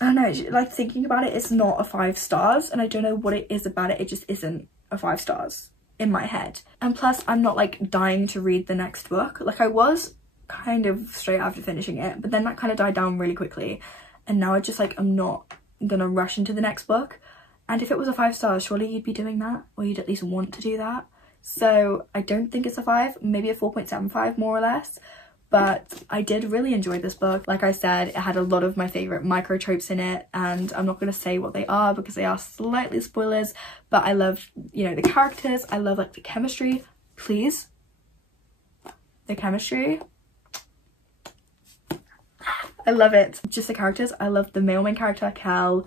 I don't know, like thinking about it, it's not a 5 stars, and I don't know what it is about it. It just isn't a 5 stars in my head. And plus, I'm not like dying to read the next book. Like, I was kind of straight after finishing it, but then that kind of died down really quickly, and now I just like, I'm not gonna rush into the next book. And if it was a 5 stars, surely you'd be doing that, or you'd at least want to do that. So I don't think it's a 5, maybe a 4.75 more or less. But I did really enjoy this book. Like I said, it had a lot of my favourite micro tropes in it, and I'm not going to say what they are because they are slightly spoilers, but I love, you know, the characters. I love like the chemistry. Please, the chemistry, I love it. Just the characters. I love the male main character, Cal.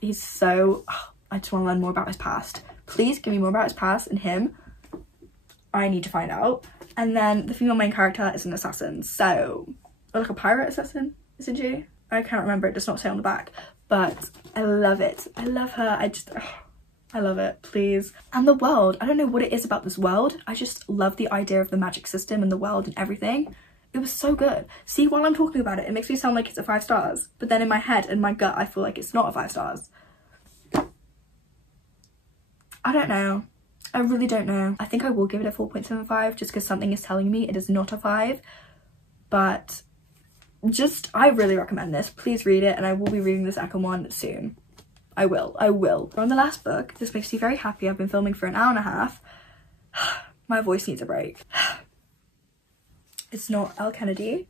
He's so, I just want to learn more about his past. Please give me more about his past and him. I need to find out. And then the female main character is an assassin, so, or like a pirate assassin, isn't she? I can't remember, it does not say on the back, but I love it. I love her. I love it, please. And the world, I don't know what it is about this world. I just love the idea of the magic system and the world and everything. It was so good. See, while I'm talking about it, it makes me sound like it's a 5 stars, but then in my head and my gut, I feel like it's not a 5 stars. I don't know. I really don't know. I think I will give it a 4.75 just because something is telling me it is not a 5. But just, I really recommend this. Please read it, and I will be reading the second one soon. I will. On the last book, this makes me very happy. I've been filming for an hour and a half. My voice needs a break. It's not Elle Kennedy.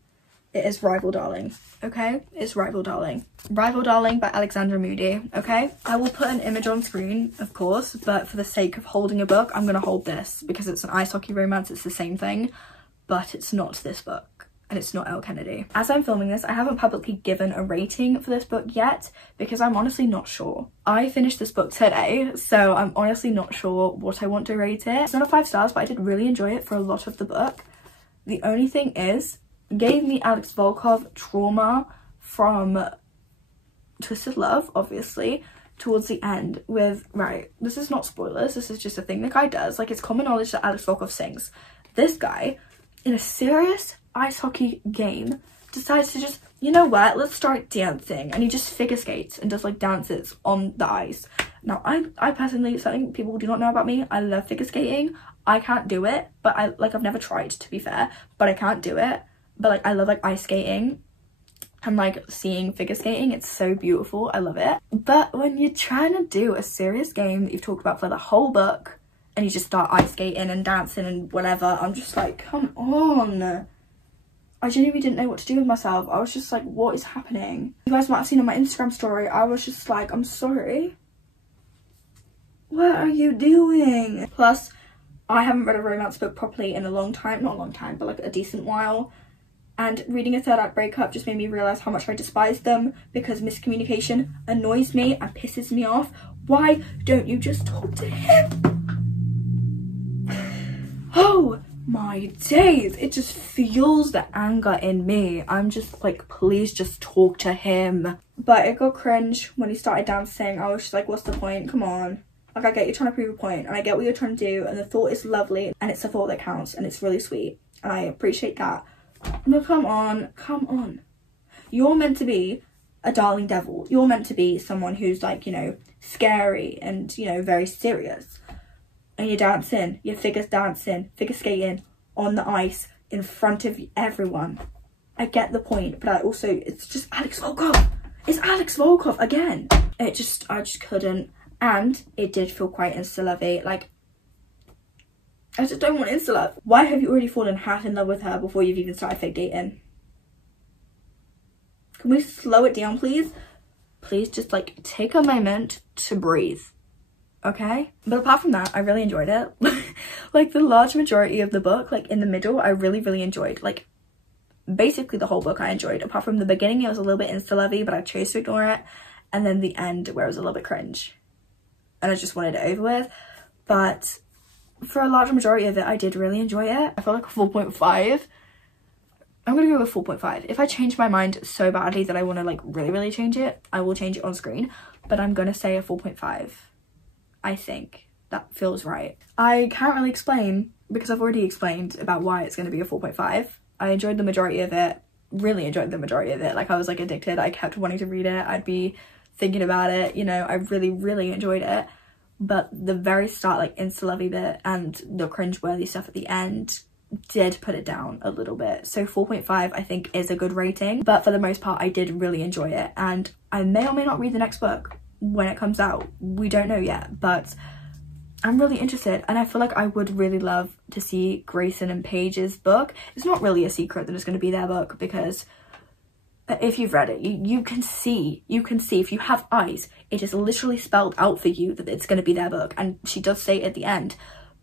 It is Rival Darling, okay? It's Rival Darling. Rival Darling by Alexandra Moody, okay? I will put an image on screen, of course, but for the sake of holding a book, I'm gonna hold this because it's an ice hockey romance. It's the same thing, but it's not this book, and it's not Elle Kennedy. As I'm filming this, I haven't publicly given a rating for this book yet because I'm honestly not sure. I finished this book today, so I'm honestly not sure what I want to rate it. It's not a 5 stars, but I did really enjoy it for a lot of the book. The only thing is, gave me Alex Volkov trauma from Twisted Love, obviously, towards the end with, right, this is not spoilers, this is just a thing the guy does. Like, it's common knowledge that Alex Volkov sings. This guy, in a serious ice hockey game, decides to just, you know what, let's start dancing. And he just figure skates and does like dances on the ice. Now, I personally, something people do not know about me, I love figure skating. I can't do it, but I've never tried, to be fair, but I can't do it. but like I love like ice skating and like seeing figure skating. It's so beautiful. I love it. But when you're trying to do a serious game that you've talked about for the whole book and you just start ice skating and dancing and whatever, I'm just like, come on. I genuinely didn't know what to do with myself. I was just like, what is happening? You guys might have seen on my Instagram story, I was just like, I'm sorry. What are you doing? Plus, I haven't read a romance book properly in a long time. Not a long time, but like a decent while. And reading a third act breakup just made me realise how much I despise them, because miscommunication annoys me and pisses me off. Why don't you just talk to him? Oh my days, it just fuels the anger in me. I'm just like, please just talk to him. But it got cringe when he started dancing. I was just like, what's the point? Come on. Like, I get you're trying to prove a point and I get what you're trying to do, and the thought is lovely and it's the thought that counts and it's really sweet and I appreciate that. No, come on. You're meant to be a darling devil. You're meant to be someone who's like, you know, scary and, you know, very serious. And you're dancing, you're figure skating on the ice in front of everyone. I get the point, but I also, it's just Alex Volkov. It's Alex Volkov again. I just couldn't. And it did feel quite insta-lovey. Like, I just don't want insta-love. Why have you already fallen half in love with her before you've even started fake dating? Can we slow it down, please? Please just like take a moment to breathe. Okay? But apart from that, I really enjoyed it. Like the large majority of the book, like in the middle, I really enjoyed. Like basically the whole book I enjoyed. Apart from the beginning, it was a little bit insta-lovey, but I chose to ignore it. And then the end where it was a little bit cringe. And I just wanted it over with. But for a large majority of it, I did really enjoy it. I felt like a 4.5. I'm gonna go with 4.5. If I change my mind so badly that I want to like really change it, I will change it on screen. But I'm gonna say a 4.5. I think that feels right. I can't really explain because I've already explained about why it's gonna be a 4.5. I enjoyed the majority of it. Really enjoyed the majority of it. Like I was like addicted. I kept wanting to read it. I'd be thinking about it, you know. I really enjoyed it. But the very start, like insta-lovey bit and the cringe-worthy stuff at the end did put it down a little bit. So 4.5 I think is a good rating, but for the most part I did really enjoy it, and I may or may not read the next book when it comes out. We don't know yet, but I'm really interested, and I feel like I would really love to see Grayson and Paige's book. It's not really a secret that it's going to be their book, because if you've read it, you can see if you have eyes, it is literally spelled out for you that it's going to be their book. And she does say it at the end,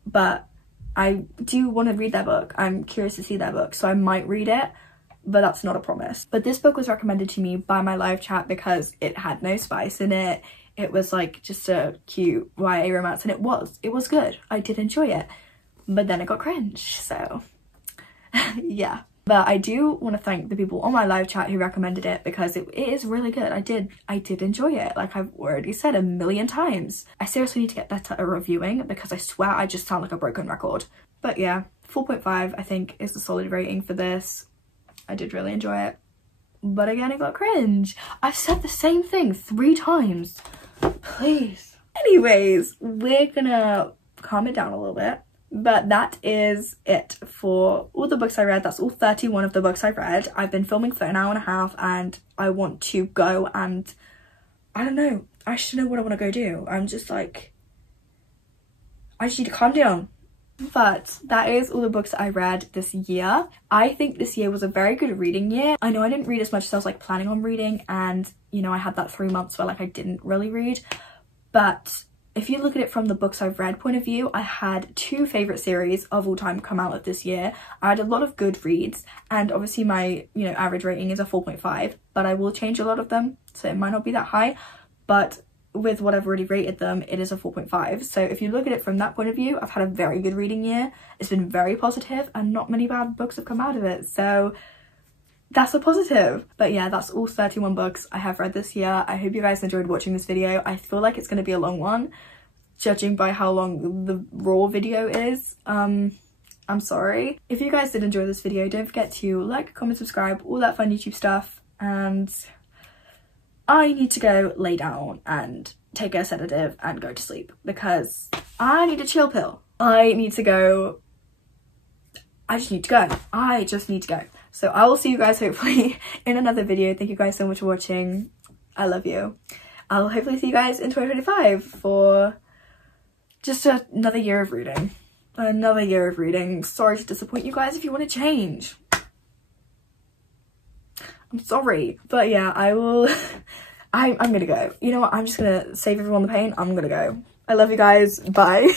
but I do want to read their book. I'm curious to see their book, so I might read it, but that's not a promise. But this book was recommended to me by my live chat because it had no spice in it. It was like just a cute YA romance, and it was good. I did enjoy it, but then it got cringe, so yeah. But I do want to thank the people on my live chat who recommended it, because it is really good. I did enjoy it, like I've already said a million times. I seriously need to get better at reviewing, because I swear I just sound like a broken record. But yeah, 4.5 I think is the solid rating for this. I did really enjoy it, but again it got cringe. I've said the same thing 3 times. Please. Anyways, we're gonna calm it down a little bit. But that is it for all the books I read. That's all 31 of the books I've read. I've been filming for an hour and a half, and I want to go, and I don't know, I should know what I want to go do. I'm just like, I just need to calm down. But that is all the books I read this year. I think this year was a very good reading year. I know I didn't read as much as I was like planning on reading, and you know, I had that 3 months where like I didn't really read. But if you look at it from the books I've read point of view, I had 2 favourite series of all time come out of this year. I had a lot of good reads, and obviously my, you know, average rating is a 4.5, but I will change a lot of them, so it might not be that high, but with what I've already rated them, it is a 4.5. So if you look at it from that point of view, I've had a very good reading year. It's been very positive, and not many bad books have come out of it, so that's a positive. But yeah, that's all 31 books I have read this year. I hope you guys enjoyed watching this video. I feel like it's going to be a long one, judging by how long the raw video is. I'm sorry. If you guys did enjoy this video, don't forget to like, comment, subscribe, all that fun YouTube stuff. And I need to go lay down and take a sedative and go to sleep, because I need a chill pill. I just need to go. So I will see you guys hopefully in another video. Thank you guys so much for watching. I love you. I'll hopefully see you guys in 2025 for just another year of reading. Another year of reading. Sorry to disappoint you guys if you want to change. I'm sorry. But yeah, I will... I'm gonna go. You know what? I'm just gonna save everyone the pain. I'm gonna go. I love you guys. Bye.